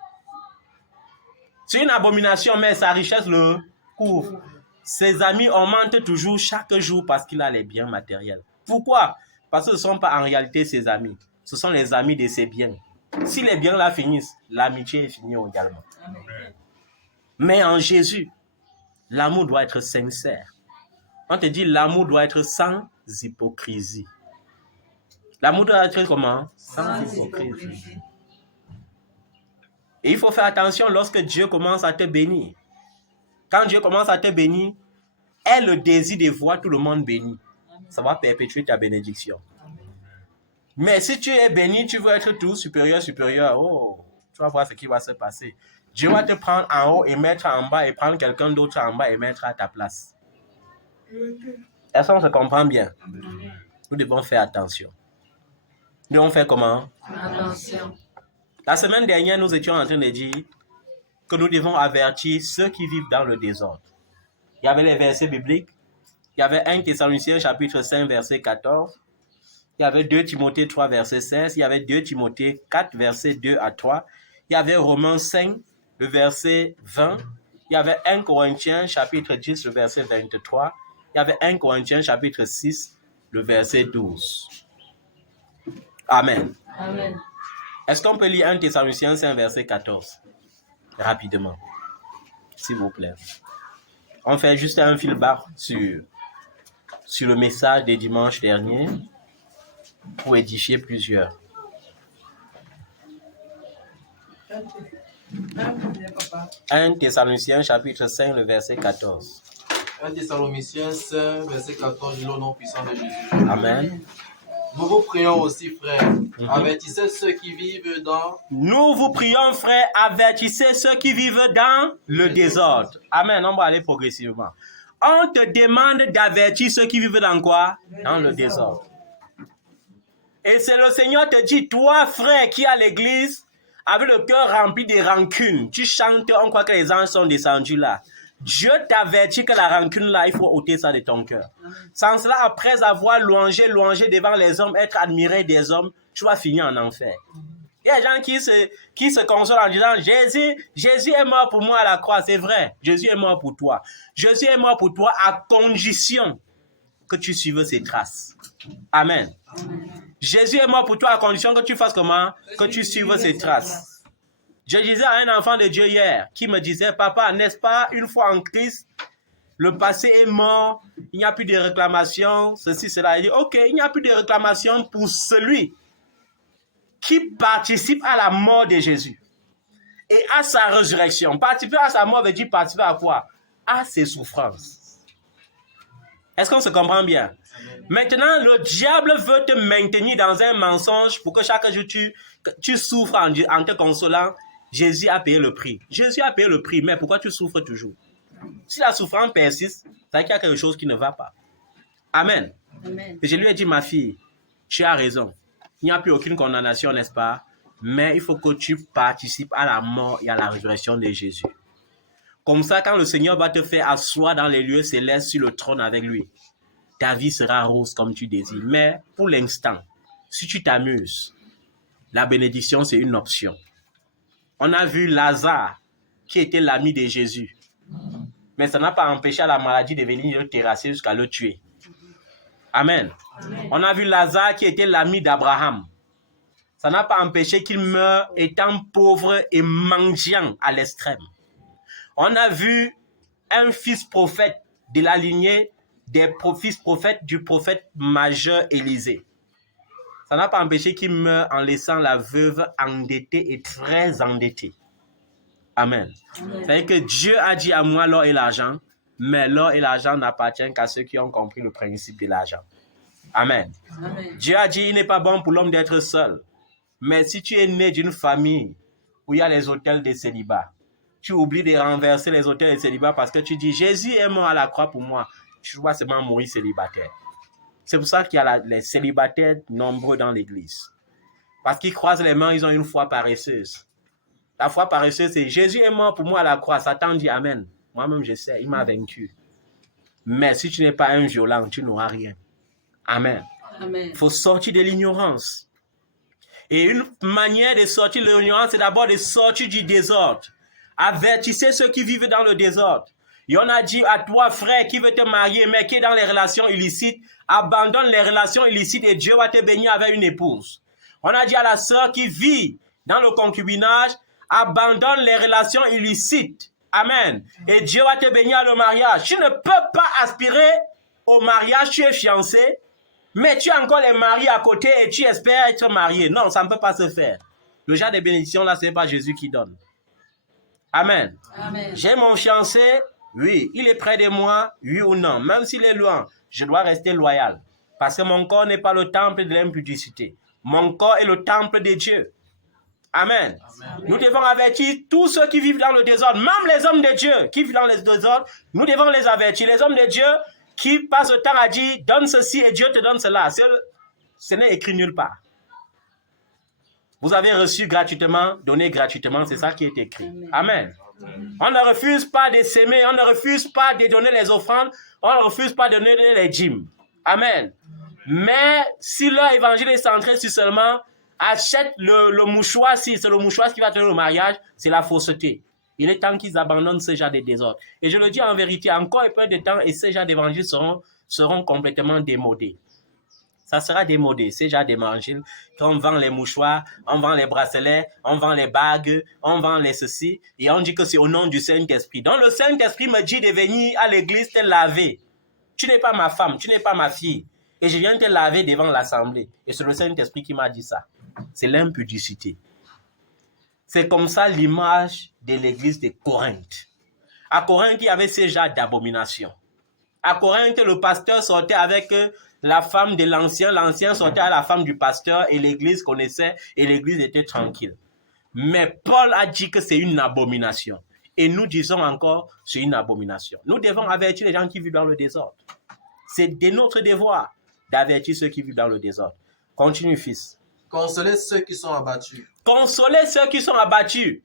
C'est une abomination, mais sa richesse le couvre. Ses amis augmentent toujours chaque jour parce qu'il a les biens matériels. Pourquoi? Parce que ce ne sont pas en réalité ses amis. Ce sont les amis de ses biens. Si les biens là finissent, l'amitié est finie également. Amen. Mais en Jésus, l'amour doit être sincère. On te dit l'amour doit être sans hypocrisie. L'amour doit être comment? Sans hypocrisie. Et il faut faire attention lorsque Dieu commence à te bénir. Quand Dieu commence à te bénir, aie le désir de voir tout le monde béni. Ça va perpétuer ta bénédiction. Mais si tu es béni, tu veux être tout supérieur, oh, tu vas voir ce qui va se passer. Dieu va te prendre en haut et mettre en bas et prendre quelqu'un d'autre en bas et mettre à ta place. Est-ce qu'on se comprend bien? Nous devons faire attention. Nous devons faire comment? Attention. La semaine dernière, nous étions en train de dire que nous devons avertir ceux qui vivent dans le désordre. Il y avait les versets bibliques. Il y avait 1 Thessaloniciens chapitre 5 verset 14. Il y avait 2 Timothée 3 verset 16. Il y avait 2 Timothée 4 verset 2 à 3. Il y avait Romains 5 le verset 20. Il y avait 1 Corinthiens chapitre 10 le verset 23. Il y avait 1 Corinthiens chapitre 6 le verset 12. Amen. Amen. Est-ce qu'on peut lire 1 Thessaloniciens 5 verset 14? Rapidement, s'il vous plaît. On fait juste un fil-barre sur le message des dimanches derniers pour édifier plusieurs. 1 Thessaloniciens chapitre 5, le verset 14. 1 Thessaloniciens 5, verset 14, le nom puissant de Jésus. Amen. Nous vous prions aussi, frères, avertissez ceux qui vivent dans... Nous vous prions, frères, avertissez ceux qui vivent dans le désordre. Amen. On va aller progressivement. On te demande d'avertir ceux qui vivent dans quoi? Dans le désordre. Et c'est le Seigneur te dit, toi, frère, qui est à l'église, avec le cœur rempli de rancune, tu chantes, on croit que les anges sont descendus là. Dieu t'avertit que la rancune là, il faut ôter ça de ton cœur. Sans cela, après avoir louangé devant les hommes, être admiré des hommes, tu vas finir en enfer. Il y a des gens qui se consolent en disant, Jésus est mort pour moi à la croix, c'est vrai. Jésus est mort pour toi. Jésus est mort pour toi à condition que tu suives ses traces. Amen. Jésus est mort pour toi à condition que tu fasses comment? Que tu suives ses traces. Je disais à un enfant de Dieu hier qui me disait, papa, n'est-ce pas, une fois en Christ, le passé est mort, il n'y a plus de réclamation, ceci, cela. Il dit, ok, il n'y a plus de réclamation pour celui qui participe à la mort de Jésus et à sa résurrection. Participer à sa mort veut dire participer à quoi? À ses souffrances. Est-ce qu'on se comprend bien? Maintenant, le diable veut te maintenir dans un mensonge pour que chaque jour tu souffres en te consolant. Jésus a payé le prix. Jésus a payé le prix, mais pourquoi tu souffres toujours? Si la souffrance persiste, c'est qu'il y a quelque chose qui ne va pas. Amen. Amen. Et je lui ai dit, ma fille, tu as raison. Il n'y a plus aucune condamnation, n'est-ce pas? Mais il faut que tu participes à la mort et à la résurrection de Jésus. Comme ça, quand le Seigneur va te faire asseoir dans les lieux célestes sur le trône avec lui, ta vie sera rose comme tu désires. Mais pour l'instant, si tu t'amuses, la bénédiction, c'est une option. On a vu Lazare, qui était l'ami de Jésus. Mais ça n'a pas empêché la maladie de venir le terrasser jusqu'à le tuer. Amen. Amen. On a vu Lazare, qui était l'ami d'Abraham. Ça n'a pas empêché qu'il meure étant pauvre et mendiant à l'extrême. On a vu un fils prophète de la lignée des fils prophètes du prophète majeur Élisée. Ça n'a pas empêché qu'il meure en laissant la veuve endettée et très endettée. Amen. C'est-à-dire que Dieu a dit à moi l'or et l'argent, mais l'or et l'argent n'appartiennent qu'à ceux qui ont compris le principe de l'argent. Amen. Amen. Dieu a dit, il n'est pas bon pour l'homme d'être seul. Mais si tu es né d'une famille où il y a les autels de célibat, tu oublies de renverser les autels de célibat parce que tu dis, Jésus est mort à la croix pour moi. Tu dois seulement mourir célibataire. C'est pour ça qu'il y a les célibataires nombreux dans l'église. Parce qu'ils croisent les mains, ils ont une foi paresseuse. La foi paresseuse, c'est Jésus est mort pour moi à la croix. Satan dit Amen. Moi-même, je sais, il m'a vaincu. Mais si tu n'es pas un violent, tu n'auras rien. Amen. Il faut sortir de l'ignorance. Et une manière de sortir de l'ignorance, c'est d'abord de sortir du désordre. Avertissez ceux qui vivent dans le désordre. Et on a dit à toi, frère, qui veut te marier, mais qui est dans les relations illicites, abandonne les relations illicites et Dieu va te bénir avec une épouse. On a dit à la sœur qui vit dans le concubinage, abandonne les relations illicites. Amen. Et Dieu va te bénir le mariage. Tu ne peux pas aspirer au mariage, tu es fiancé, mais tu as encore les maris à côté et tu espères être marié. Non, ça ne peut pas se faire. Le genre de bénédiction là, ce n'est pas Jésus qui donne. Amen. Amen. J'ai mon fiancé, oui. Il est près de moi, oui ou non. Même s'il est loin, je dois rester loyal. Parce que mon corps n'est pas le temple de l'impudicité. Mon corps est le temple de Dieu. Amen. Amen. Nous devons avertir tous ceux qui vivent dans le désordre, même les hommes de Dieu qui vivent dans le désordre, nous devons les avertir. Les hommes de Dieu qui passent le temps à dire, donne ceci et Dieu te donne cela. Ce n'est écrit nulle part. Vous avez reçu gratuitement, donné gratuitement, c'est ça qui est écrit. Amen. Amen. On ne refuse pas de s'aimer, on ne refuse pas de donner les offrandes, on ne refuse pas de donner les dîmes. Amen. Mais si leur évangile est centré sur seulement achète le mouchoir, si c'est le mouchoir qui va te donner le mariage, c'est la fausseté. Il est temps qu'ils abandonnent ce genre de désordre. Et je le dis en vérité, encore un peu de temps et ces genres d'évangiles seront complètement démodés. Ça sera démodé, ces genres d'évangiles, quand on vend les mouchoirs, on vend les bracelets, on vend les bagues, on vend les ceci, et on dit que c'est au nom du Saint-Esprit. Donc le Saint-Esprit me dit de venir à l'église te laver. Tu n'es pas ma femme, tu n'es pas ma fille. Et je viens te laver devant l'assemblée. Et c'est le Saint-Esprit qui m'a dit ça. C'est l'impudicité. C'est comme ça l'image de l'église de Corinthe. À Corinthe, il y avait ces genres d'abominations. À Corinthe, le pasteur sortait avec la femme de l'ancien sortait avec la femme du pasteur et l'église connaissait et l'église était tranquille. Mais Paul a dit que c'est une abomination. Et nous disons encore, c'est une abomination. Nous devons avertir les gens qui vivent dans le désordre. C'est de notre devoir d'avertir ceux qui vivent dans le désordre. Continue, fils. Consolez ceux qui sont abattus. Consolez ceux qui sont abattus.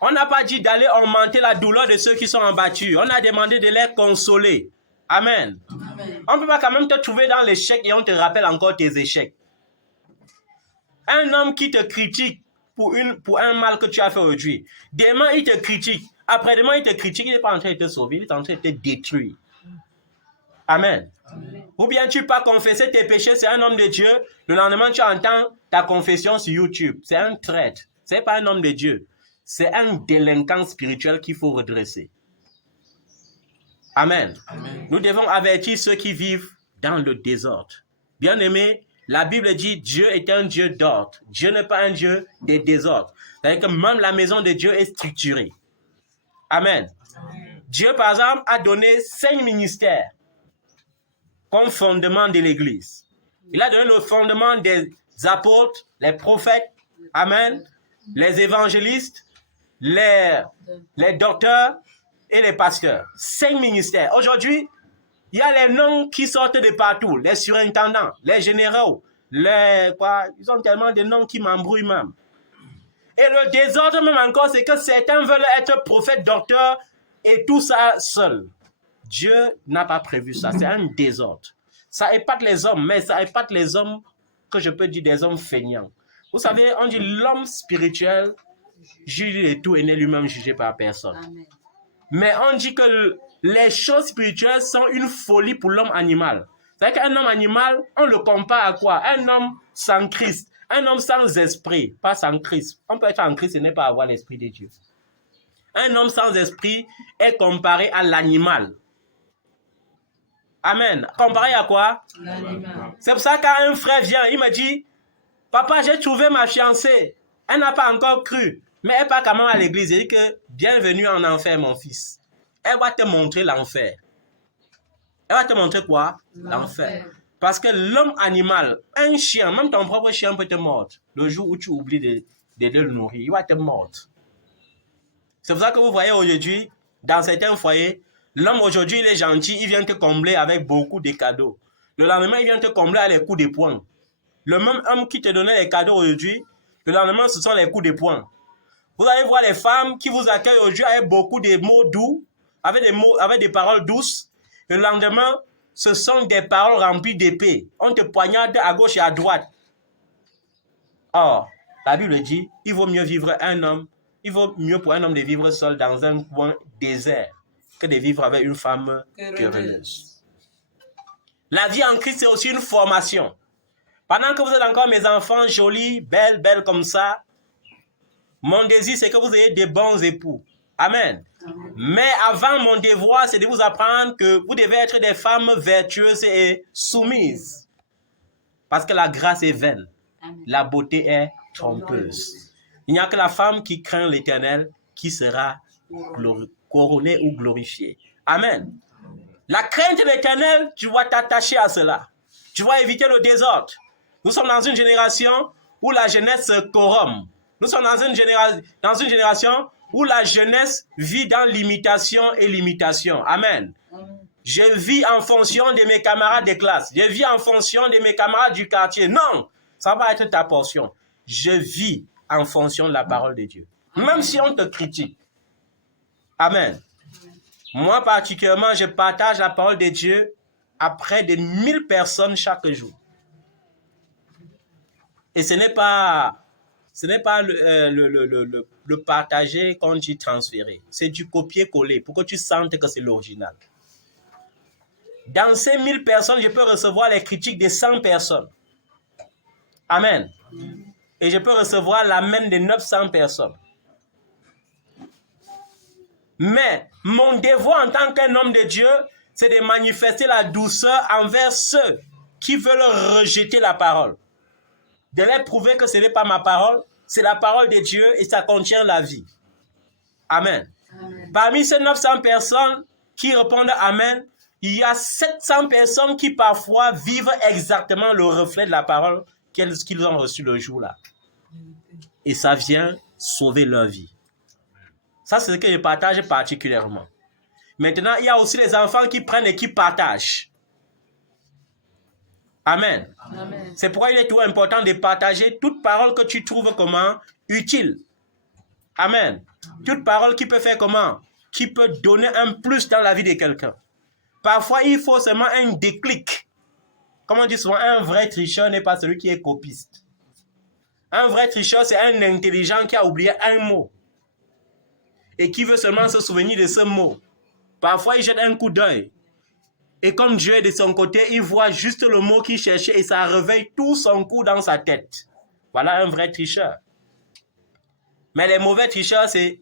On n'a pas dit d'aller augmenter la douleur de ceux qui sont abattus. On a demandé de les consoler. Amen. Amen. On ne peut pas quand même te trouver dans l'échec et on te rappelle encore tes échecs. Un homme qui te critique pour un mal que tu as fait aujourd'hui, demain il te critique, après-demain il te critique, il n'est pas en train de te sauver, il est en train de te détruire. Amen. Amen. Ou bien tu pas confesser tes péchés, c'est un homme de Dieu, le lendemain tu entends ta confession sur YouTube. C'est un traître, c'est pas un homme de Dieu. C'est un délinquant spirituel qu'il faut redresser. Amen. Amen. Nous devons avertir ceux qui vivent dans le désordre. Bien-aimés, la Bible dit Dieu est un Dieu d'ordre. Dieu n'est pas un Dieu de désordre. C'est-à-dire que même la maison de Dieu est structurée. Amen. Amen. Dieu, par exemple, a donné 5 ministères comme fondement de l'Église. Il a donné le fondement des apôtres, les prophètes, amen, les évangélistes, les docteurs et les pasteurs. 5 ministères. Aujourd'hui, il y a les noms qui sortent de partout. Les surintendants, les généraux, ils ont tellement de noms qui m'embrouillent même. Et le désordre même encore, c'est que certains veulent être prophètes, docteurs et tout ça seul. Dieu n'a pas prévu ça. C'est un désordre. Ça épate les hommes, mais ça épate les hommes que je peux dire des hommes feignants. Vous savez, on dit l'homme spirituel juge de tout et n'est lui-même jugé par personne. Amen. Mais on dit que les choses spirituelles sont une folie pour l'homme animal. C'est-à-dire qu'un homme animal, on le compare à quoi? Un homme sans Christ, un homme sans esprit, pas sans Christ. On peut être en Christ et ne pas avoir l'esprit de Dieu. Un homme sans esprit est comparé à l'animal. Amen. Comparé à quoi? L'animal. C'est pour ça qu'un frère vient, il me dit, papa, j'ai trouvé ma fiancée. Elle n'a pas encore cru, mais elle part quand même à l'église. Elle dit que, bienvenue en enfer, mon fils. Elle va te montrer l'enfer. Elle va te montrer quoi? L'enfer. Parce que l'homme animal, un chien, même ton propre chien peut te mordre. Le jour où tu oublies de le nourrir, il va te mordre. C'est pour ça que vous voyez aujourd'hui, dans certains foyers, l'homme aujourd'hui, il est gentil, il vient te combler avec beaucoup de cadeaux. Le lendemain, il vient te combler avec les coups de poing. Le même homme qui te donnait les cadeaux aujourd'hui, le lendemain, ce sont les coups de poing. Vous allez voir les femmes qui vous accueillent aujourd'hui avec beaucoup de mots doux, avec des paroles douces. Le lendemain, ce sont des paroles remplies d'épée. On te poignarde à gauche et à droite. Or, la Bible dit, il vaut mieux pour un homme de vivre seul dans un coin désert que de vivre avec une femme querelleuse. La vie en Christ, c'est aussi une formation. Pendant que vous êtes encore mes enfants jolis, belles comme ça, mon désir, c'est que vous ayez des bons époux. Amen. Amen. Mais avant, mon devoir, c'est de vous apprendre que vous devez être des femmes vertueuses et soumises. Parce que la grâce est vaine. Amen. La beauté est trompeuse. Il n'y a que la femme qui craint l'Éternel qui sera couronnée ou glorifiée. Amen. La crainte de l'Éternel, tu vas t'attacher à cela. Tu vas éviter le désordre. Nous sommes dans une génération où la jeunesse se corrompt. Nous sommes dans une génération où la jeunesse vit dans l'imitation et l'imitation. Amen. Je vis en fonction de mes camarades de classe. Je vis en fonction de mes camarades du quartier. Non, ça va être ta portion. Je vis en fonction de la parole de Dieu. Même si on te critique. Amen. Moi particulièrement, je partage la parole de Dieu à près de 1000 personnes chaque jour. Et ce n'est pas le partager quand tu transférer. C'est du copier-coller pour que tu sentes que c'est l'original. Dans ces 1000 personnes, je peux recevoir les critiques de 100 personnes. Amen. Et je peux recevoir l'amen de 900 personnes. Mais mon devoir en tant qu'un homme de Dieu, c'est de manifester la douceur envers ceux qui veulent rejeter la parole. De leur prouver que ce n'est pas ma parole, c'est la parole de Dieu et ça contient la vie. Amen. Amen. Parmi ces 900 personnes qui répondent Amen, il y a 700 personnes qui parfois vivent exactement le reflet de la parole qu'ils ont reçue le jour-là. Et ça vient sauver leur vie. Ça, c'est ce que je partage particulièrement. Maintenant, il y a aussi les enfants qui prennent et qui partagent. Amen. Amen. C'est pourquoi il est toujours important de partager toute parole que tu trouves comment utile. Amen. Toute parole qui peut faire comment? Qui peut donner un plus dans la vie de quelqu'un. Parfois, il faut seulement un déclic. Comme on dit souvent, un vrai tricheur n'est pas celui qui est copiste. Un vrai tricheur, c'est un intelligent qui a oublié un mot et qui veut seulement se souvenir de ce mot. Parfois, il jette un coup d'œil. Et comme Dieu est de son côté, il voit juste le mot qu'il cherchait et ça réveille tout son coup dans sa tête. Voilà un vrai tricheur. Mais les mauvais tricheurs, c'est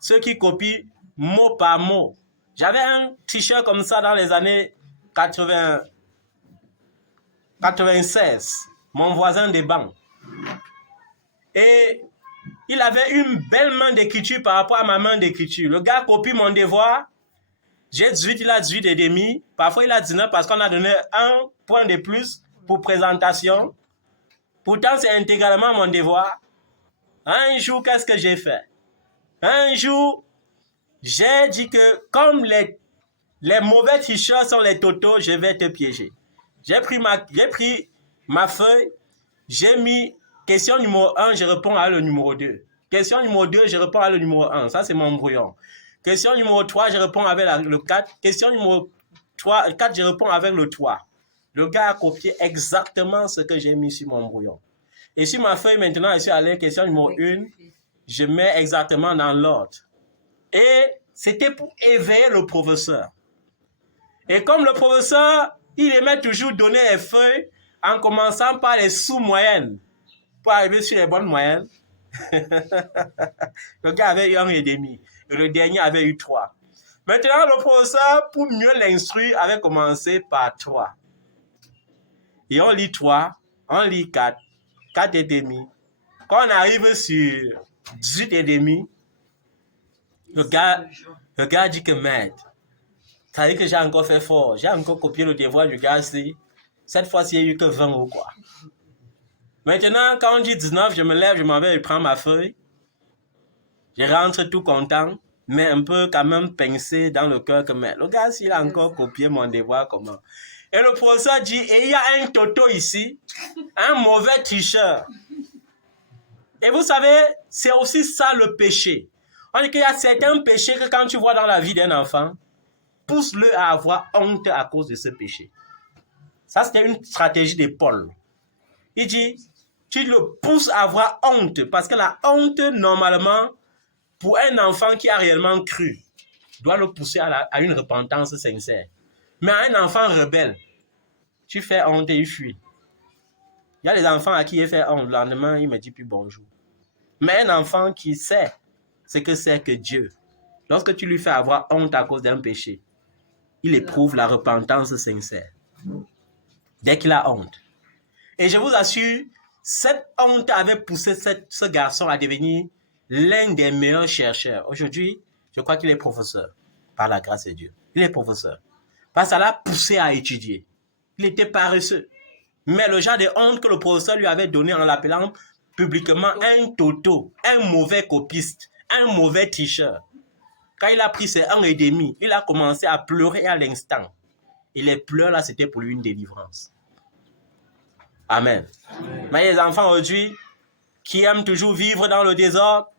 ceux qui copient mot par mot. J'avais un tricheur comme ça dans les années 96, mon voisin des bancs. Et il avait une belle main d'écriture par rapport à ma main d'écriture. Le gars copie mon devoir. J'ai 18, il a 18 et demi. Parfois, il a 19 parce qu'on a donné un point de plus pour présentation. Pourtant, c'est intégralement mon devoir. Un jour, qu'est-ce que j'ai fait? Un jour, j'ai dit que comme les mauvais tricheurs sont les totaux, je vais te piéger. J'ai pris ma feuille, j'ai mis question numéro 1, je réponds à le numéro 2. Question numéro 2, je réponds à le numéro 1. Ça, c'est mon brouillon. Question numéro 3, je réponds avec le 4. Question numéro 4, je réponds avec le 3. Le gars a copié exactement ce que j'ai mis sur mon brouillon. Et sur ma feuille, maintenant, je suis allé, question numéro 1, je mets exactement dans l'ordre. Et c'était pour éveiller le professeur. Et comme le professeur, il aimait toujours donner les feuilles en commençant par les sous-moyennes pour arriver sur les bonnes moyennes. Le gars avait eu 1,5 et le dernier avait eu 3. Maintenant, le professeur, pour mieux l'instruire, avait commencé par 3. Et on lit 3, on lit 4, 4,5. Quand on arrive sur 18,5, le gars dit que maître, ça veut dire que j'ai encore fait fort. J'ai encore copié le devoir du gars ici. Cette fois-ci, il n'y a eu que 20 ou quoi. Maintenant, quand on dit 19, je me lève, je m'en vais, je prends ma feuille. Je rentre tout content, mais un peu quand même pincé dans le cœur que mais le gars, s'il a encore copié mon devoir, comment? Et le professeur dit, et il y a un toto ici, un mauvais tricheur. Et vous savez, c'est aussi ça le péché. On dit qu'il y a certains péchés que quand tu vois dans la vie d'un enfant, pousse-le à avoir honte à cause de ce péché. Ça, c'était une stratégie de Paul. Il dit, tu le pousses à avoir honte, parce que la honte, normalement, pour un enfant qui a réellement cru, doit le pousser à une repentance sincère. Mais à un enfant rebelle, tu fais honte et il fuit. Il y a des enfants à qui il fait honte, le lendemain, il me dit plus bonjour. Mais un enfant qui sait ce que c'est que Dieu, lorsque tu lui fais avoir honte à cause d'un péché, il éprouve la repentance sincère. Dès qu'il a honte. Et je vous assure, cette honte avait poussé ce garçon à devenir l'un des meilleurs chercheurs. Aujourd'hui, je crois qu'il est professeur, par la grâce de Dieu. Il est professeur. Parce que ça l'a poussé à étudier. Il était paresseux. Mais le genre de honte que le professeur lui avait donné en l'appelant publiquement un toto, un mauvais copiste, un mauvais tricheur. Quand il a pris ses 1,5, il a commencé à pleurer à l'instant. Et les pleurs là, c'était pour lui une délivrance. Amen. Amen. Mais les enfants aujourd'hui, qui aiment toujours vivre dans le désordre,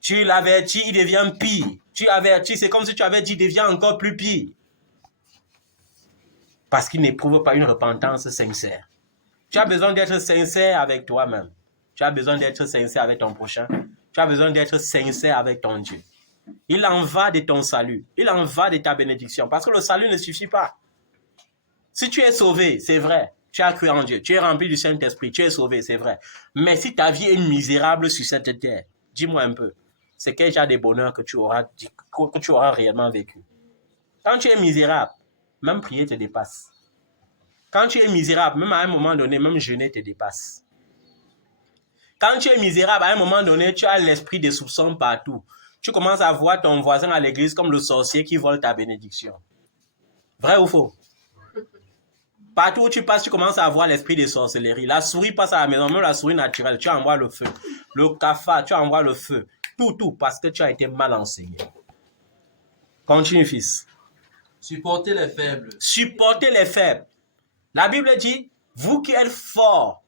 tu l'avertis, il devient pire. Tu avertis, c'est comme si tu avais dit, il devient encore plus pire. Parce qu'il n'éprouve pas une repentance sincère. Tu as besoin d'être sincère avec toi-même. Tu as besoin d'être sincère avec ton prochain. Tu as besoin d'être sincère avec ton Dieu. Il en va de ton salut. Il en va de ta bénédiction. Parce que le salut ne suffit pas. Si tu es sauvé, c'est vrai. Tu as cru en Dieu. Tu es rempli du Saint-Esprit. Tu es sauvé, c'est vrai. Mais si ta vie est misérable sur cette terre, dis-moi un peu, c'est quel genre de bonheur que tu auras réellement vécu. Quand tu es misérable, même prier te dépasse. Quand tu es misérable, même à un moment donné, même jeûner te dépasse. Quand tu es misérable, à un moment donné, tu as l'esprit de soupçon partout. Tu commences à voir ton voisin à l'église comme le sorcier qui vole ta bénédiction. Vrai ou faux? Partout où tu passes, tu commences à avoir l'esprit de sorcellerie. La souris passe à la maison, même la souris naturelle, tu envoies le feu. Le cafard, tu envoies le feu. Tout, parce que tu as été mal enseigné. Continue, fils. Supportez les faibles. Supportez les faibles. La Bible dit, vous qui êtes forts,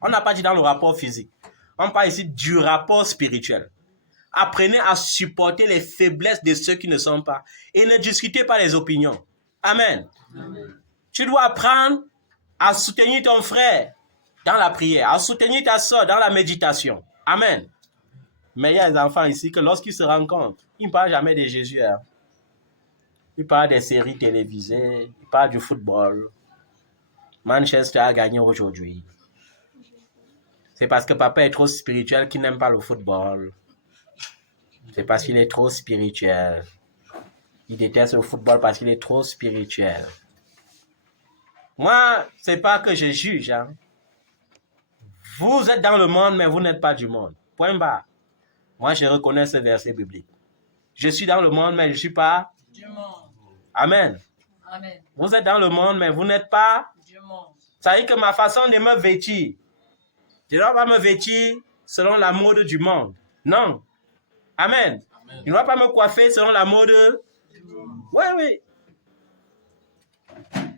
on n'a pas dit dans le rapport physique. On parle ici du rapport spirituel. Apprenez à supporter les faiblesses de ceux qui ne sont pas. Et ne discutez pas les opinions. Amen. Amen. Tu dois apprendre à soutenir ton frère dans la prière, à soutenir ta soeur dans la méditation. Amen. Mais il y a des enfants ici que lorsqu'ils se rencontrent, ils ne parlent jamais de Jésus. Hein. Ils parlent des séries télévisées, ils parlent du football. Manchester a gagné aujourd'hui. C'est parce que papa est trop spirituel qu'il n'aime pas le football. C'est parce qu'il est trop spirituel. Il déteste le football parce qu'il est trop spirituel. Moi, c'est pas que je juge. Hein. Vous êtes dans le monde, mais vous n'êtes pas du monde. Point barre. Moi, je reconnais ce verset biblique. Je suis dans le monde, mais je ne suis pas du monde. Amen. Amen. Vous êtes dans le monde, mais vous n'êtes pas du monde. Ça veut dire que ma façon de me vêtir, je ne dois pas me vêtir selon la mode du monde. Non. Amen. Amen. Je ne dois pas me coiffer selon la mode. Oui, oui.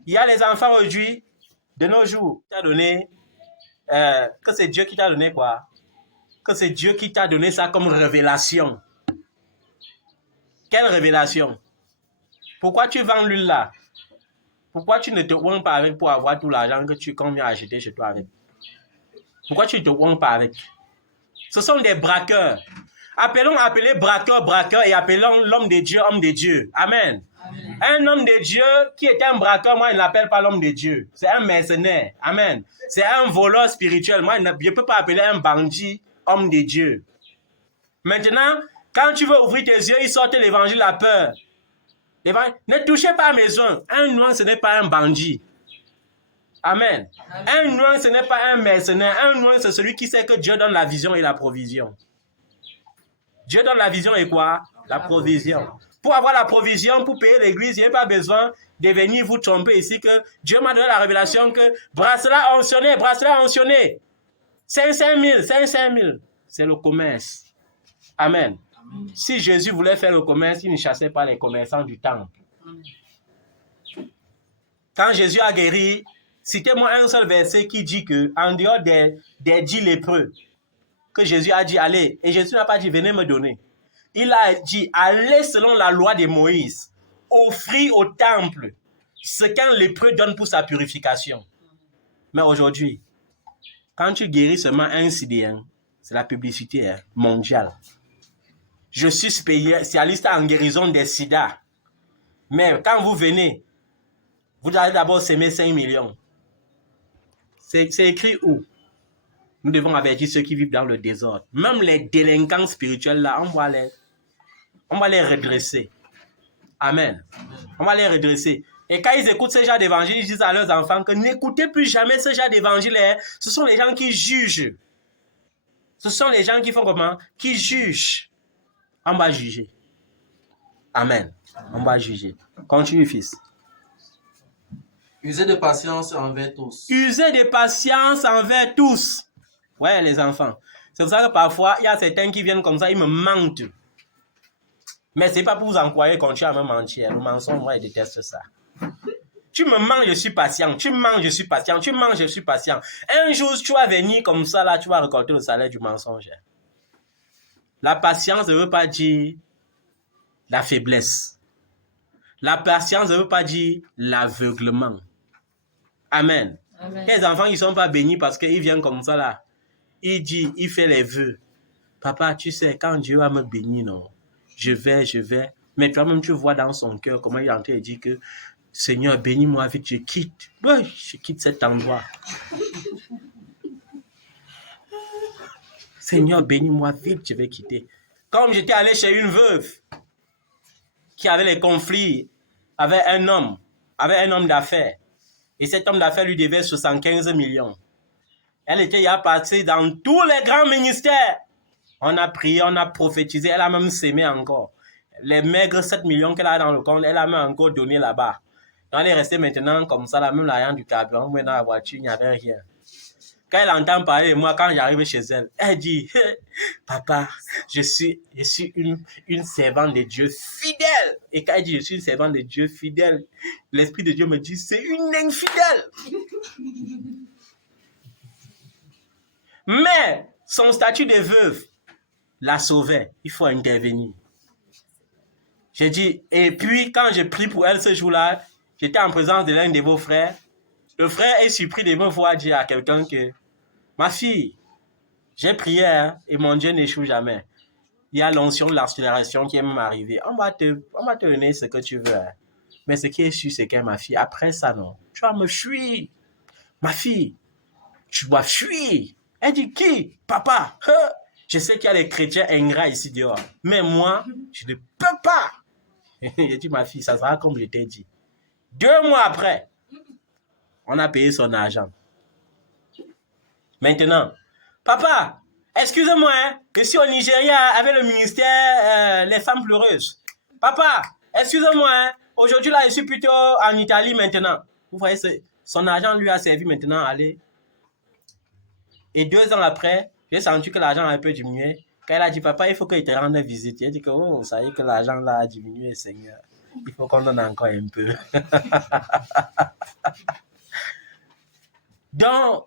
Il y a les enfants aujourd'hui, de nos jours, qui t'a donné, que c'est Dieu qui t'a donné quoi? Que c'est Dieu qui t'a donné ça comme révélation. Quelle révélation? Pourquoi tu vends l'huile là? Pourquoi tu ne te oignes pas avec pour avoir tout l'argent que tu viens acheter chez toi avec? Pourquoi tu ne te oignes pas avec? Ce sont des braqueurs. Appelez braqueur et appelons l'homme de Dieu, homme de Dieu. Amen. Amen. Un homme de Dieu qui est un braqueur, moi, je ne l'appelle pas l'homme de Dieu. C'est un mercenaire. Amen. C'est un voleur spirituel. Moi, je ne peux pas appeler un bandit homme de Dieu. Maintenant, quand tu veux ouvrir tes yeux, il sort l'évangile à peur. Ne touchez pas à mes maison. Un noir, ce n'est pas un bandit. Amen. Amen. Un noir, ce n'est pas un mercenaire. Un noir, c'est celui qui sait que Dieu donne la vision et la provision. Dieu donne la vision et quoi? La provision. Pour avoir la provision, pour payer l'église, il n'y a pas besoin de venir vous tromper ici que Dieu m'a donné la révélation que bracelet ontionné. 500 000. C'est le commerce. Amen. Amen. Si Jésus voulait faire le commerce, il ne chassait pas les commerçants du temple. Amen. Quand Jésus a guéri, citez-moi un seul verset qui dit que, en dehors des 10 lépreux, que Jésus a dit, allez. Et Jésus n'a pas dit, venez me donner. Il a dit, allez selon la loi de Moïse, offrir au temple ce qu'un lépreux donne pour sa purification. Mais aujourd'hui, quand tu guéris seulement un sidéen, c'est la publicité mondiale. Je suis spécialiste en guérison des sida. Mais quand vous venez, vous allez d'abord s'aimer 5 millions. C'est écrit où? Nous devons avertir ceux qui vivent dans le désordre. Même les délinquants spirituels, là, on va les redresser. Amen. On va les redresser. Et quand ils écoutent ce genre d'évangile, ils disent à leurs enfants que n'écoutez plus jamais ce genre d'évangile. Ce sont les gens qui jugent. Ce sont les gens qui font comment? Qui jugent. On va juger. Amen. On va juger. Continue, fils. Usez de patience envers tous. Usez de patience envers tous. Ouais, les enfants. C'est pour ça que parfois, il y a certains qui viennent comme ça, ils me mentent. Mais ce n'est pas pour vous encourager, continuer à me mentir. Le mensonge, moi, je déteste ça. Tu me mens, je suis patient. Tu mens, je suis patient. Tu mens, je suis patient. Un jour, tu vas venir comme ça, là, tu vas récolter le salaire du mensonge. La patience ne veut pas dire la faiblesse. La patience ne veut pas dire l'aveuglement. Amen. Amen. Les enfants, ils ne sont pas bénis parce qu'ils viennent comme ça, là. Il fait les vœux. Papa, tu sais, quand Dieu va me bénir, non, je vais. Mais toi-même, tu vois dans son cœur comment il est en train de dire que Seigneur, bénis-moi vite, je quitte. Oui, je quitte cet endroit. Seigneur, bénis-moi vite, je vais quitter. Comme j'étais allé chez une veuve qui avait les conflits avec un homme d'affaires. Et cet homme d'affaires lui devait 75 millions. Elle était déjà passée dans tous les grands ministères. On a prié, on a prophétisé, elle a même sémé encore. Les maigres 7 millions qu'elle a dans le compte, elle a même encore donné là-bas. Donc, elle est restée maintenant comme ça, là, même l'argent du carburant, mais dans la voiture, il n'y avait rien. Quand elle entend parler de moi, quand j'arrive chez elle, elle dit, papa, je suis une servante de Dieu fidèle. Et quand elle dit, je suis une servante de Dieu fidèle, l'Esprit de Dieu me dit, c'est une infidèle. Mais son statut de veuve la sauvait. Il faut intervenir. J'ai dit, et puis quand j'ai prié pour elle ce jour-là, j'étais en présence de l'un de vos frères. Le frère est surpris de me voir dire à quelqu'un que, ma fille, j'ai prié hein, et mon Dieu n'échoue jamais. Il y a l'onction de l'accélération qui est même arrivée. On va te donner ce que tu veux. Hein. Mais ce qui est sûr, c'est que ma fille, après ça, non. Tu vas me fuir. Ma fille, tu dois fuir. Elle dit, qui? Papa. Je sais qu'il y a des chrétiens ingrats ici dehors. Mais moi, je ne peux pas. J'ai dit, ma fille, ça sera comme je t'ai dit. 2 mois après, on a payé son argent. Maintenant, papa, excusez-moi, hein, je suis au Nigeria avec le ministère Les Femmes Pleureuses. Papa, excusez-moi, hein, aujourd'hui là, je suis plutôt en Italie maintenant. Vous voyez, son argent lui a servi maintenant à aller. Et 2 ans après, j'ai senti que l'argent a un peu diminué. Quand elle a dit, papa, il faut qu'il te rende visite. J'ai dit que, oh, ça y est que l'argent là a diminué, Seigneur. Il faut qu'on donne encore un peu. Donc,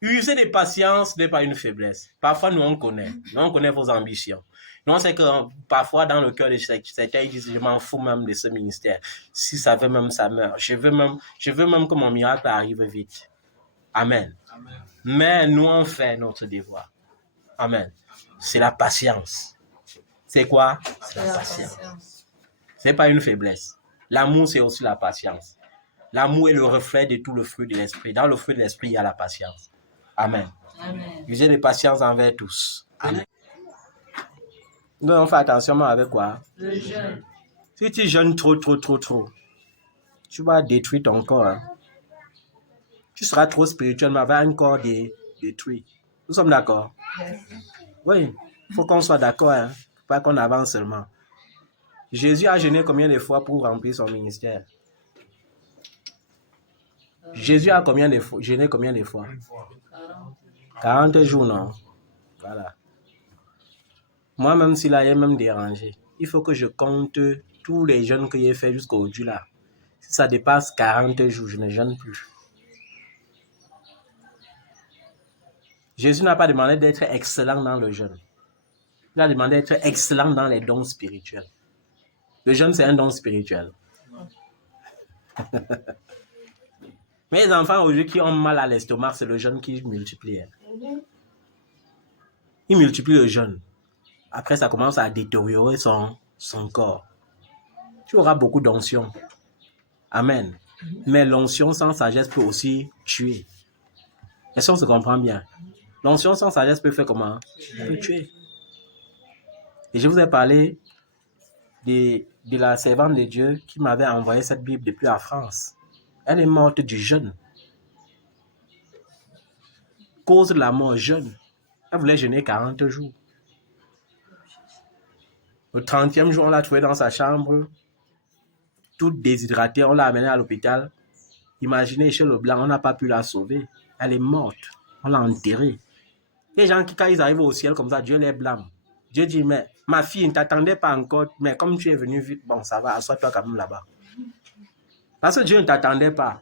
user de patience n'est pas une faiblesse. Parfois, nous, on connaît. Nous, on connaît vos ambitions. Nous, on sait que parfois, dans le cœur de certains, ils disent, je m'en fous même de ce ministère. Si ça veut même, ça meurt. Je veux même que mon miracle arrive vite. Amen. Amen. Mais nous, on fait notre devoir. Amen. C'est la patience. C'est quoi? C'est la patience. Ce n'est pas une faiblesse. L'amour, c'est aussi la patience. L'amour est le reflet de tout le fruit de l'esprit. Dans le fruit de l'esprit, il y a la patience. Amen. Amen. Usez de patience envers tous. Amen. Nous devons faire attention avec quoi? Le jeûne. Si tu jeûnes trop, tu vas détruire ton corps. Hein. Tu seras trop spirituel, mais avec un corps détruit. Nous sommes d'accord? Yes. Oui, il faut qu'on soit d'accord, hein. Pas qu'on avance seulement. Jésus a jeûné combien de fois pour remplir son ministère? Jésus a jeûné combien de fois? 40 jours, non? Voilà. Moi-même, s'il a même dérangé, il faut que je compte tous les jeûnes que j'ai fait jusqu'aujourd'hui là. Si ça dépasse 40 jours, je ne jeûne plus. Jésus n'a pas demandé d'être excellent dans le jeûne. Il a demandé d'être excellent dans les dons spirituels. Le jeûne, c'est un don spirituel. Mais les enfants aujourd'hui qui ont mal à l'estomac, c'est le jeûne qui multiplie. Il multiplie le jeûne. Après, ça commence à détériorer son corps. Tu auras beaucoup d'onction. Amen. Mais l'onction sans sagesse peut aussi tuer. Est-ce qu'on se comprend bien? L'onction sans sagesse peut faire comment? Peut tuer. Et je vous ai parlé de la servante de Dieu qui m'avait envoyé cette Bible depuis la France. Elle est morte du jeûne. Cause de la mort, jeûne. Elle voulait jeûner 40 jours. Le 30e jour, on l'a trouvée dans sa chambre, toute déshydratée. On l'a amenée à l'hôpital. Imaginez, chez le blanc, on n'a pas pu la sauver. Elle est morte. On l'a enterrée. Les gens qui, quand ils arrivent au ciel comme ça, Dieu les blâme. Dieu dit, mais ma fille, ne t'attendait pas encore, mais comme tu es venu vite, bon, ça va, assois-toi quand même là-bas. Parce que Dieu ne t'attendait pas.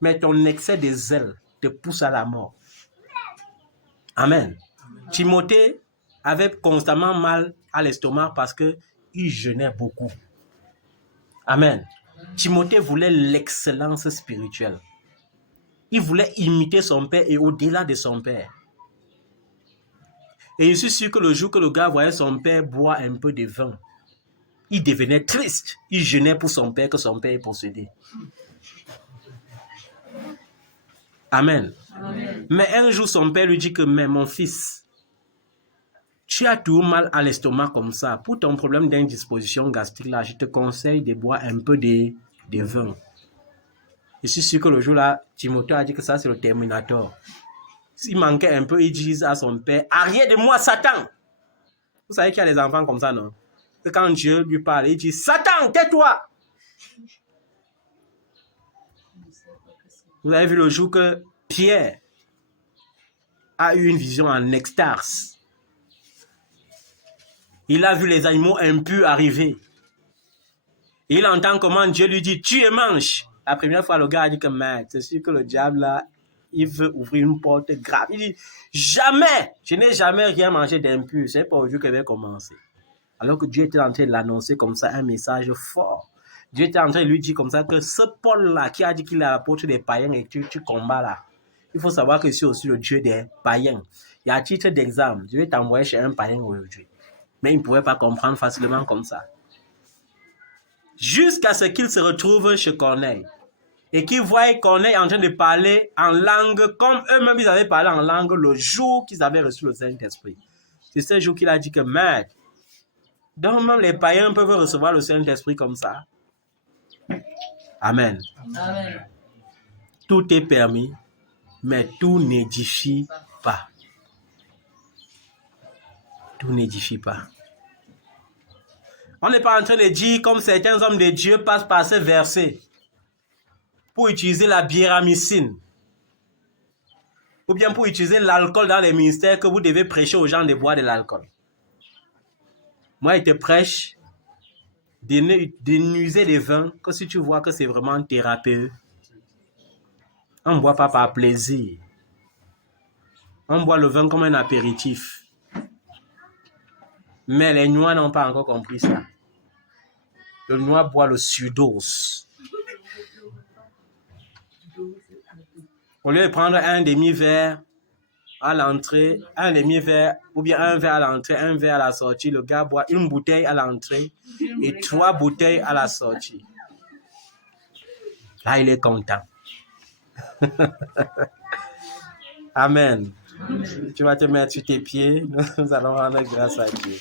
Mais ton excès de zèle te pousse à la mort. Amen. Timothée avait constamment mal à l'estomac parce qu'il jeûnait beaucoup. Amen. Timothée voulait l'excellence spirituelle. Il voulait imiter son père et au-delà de son père. Et je suis sûr que le jour que le gars voyait son père boire un peu de vin, il devenait triste. Il jeûnait pour son père que son père est possédé. Amen. Amen. Mais un jour, son père lui dit que, mais mon fils, tu as tout mal à l'estomac comme ça. Pour ton problème d'indisposition gastrique, là, je te conseille de boire un peu de vin. Je suis sûr que le jour-là, Timothée a dit que ça, c'est le Terminator. s'il manquait un peu, ils disent à son père, arrière de moi, Satan. Vous savez qu'il y a des enfants comme ça, non? Que quand Dieu lui parle, il dit, Satan, tais-toi. Vous avez vu le jour que Pierre a eu une vision en extase. Il a vu les animaux impurs arriver. Il entend comment Dieu lui dit, tu et mange. La première fois, le gars a dit que, mec, c'est sûr que le diable, là, il veut ouvrir une porte grave. Il dit, jamais, je n'ai jamais rien mangé d'impur. C'est pas aujourd'hui que je vais commencer. Alors que Dieu était en train de l'annoncer comme ça, un message fort. Dieu était en train de lui dire comme ça que ce Paul-là qui a dit qu'il est l'apôtre des païens et que tu combats là, il faut savoir que c'est aussi le Dieu des païens. Et à titre d'exemple, Dieu t'envoie chez un païen aujourd'hui. Mais il ne pouvait pas comprendre facilement comme ça. Jusqu'à ce qu'il se retrouve chez Corneille. Et qu'il voit Corneille en train de parler en langue, comme eux-mêmes ils avaient parlé en langue le jour qu'ils avaient reçu le Saint-Esprit. C'est ce jour qu'il a dit que, mec, donc même les païens peuvent recevoir le Saint-Esprit comme ça. Amen. Amen. Tout est permis, mais tout n'édifie pas. Tout n'édifie pas. On n'est pas en train de dire comme certains hommes de Dieu passent par ce verset pour utiliser la biéramycine ou bien pour utiliser l'alcool dans les ministères que vous devez prêcher aux gens de boire de l'alcool. Moi, il te prêche d'énuiser des vins que si tu vois que c'est vraiment thérapeute. On ne boit pas par plaisir. On boit le vin comme un apéritif. Mais les Noirs n'ont pas encore compris ça. Le Noir boit le surdose. Au lieu de prendre un demi-verre à l'entrée, un demi-verre ou bien un verre à l'entrée, un verre à la sortie, le gars boit une bouteille à l'entrée et 3 bouteilles à la sortie. Là, il est content. Amen. Tu vas te mettre sur tes pieds. Nous allons rendre grâce à Dieu.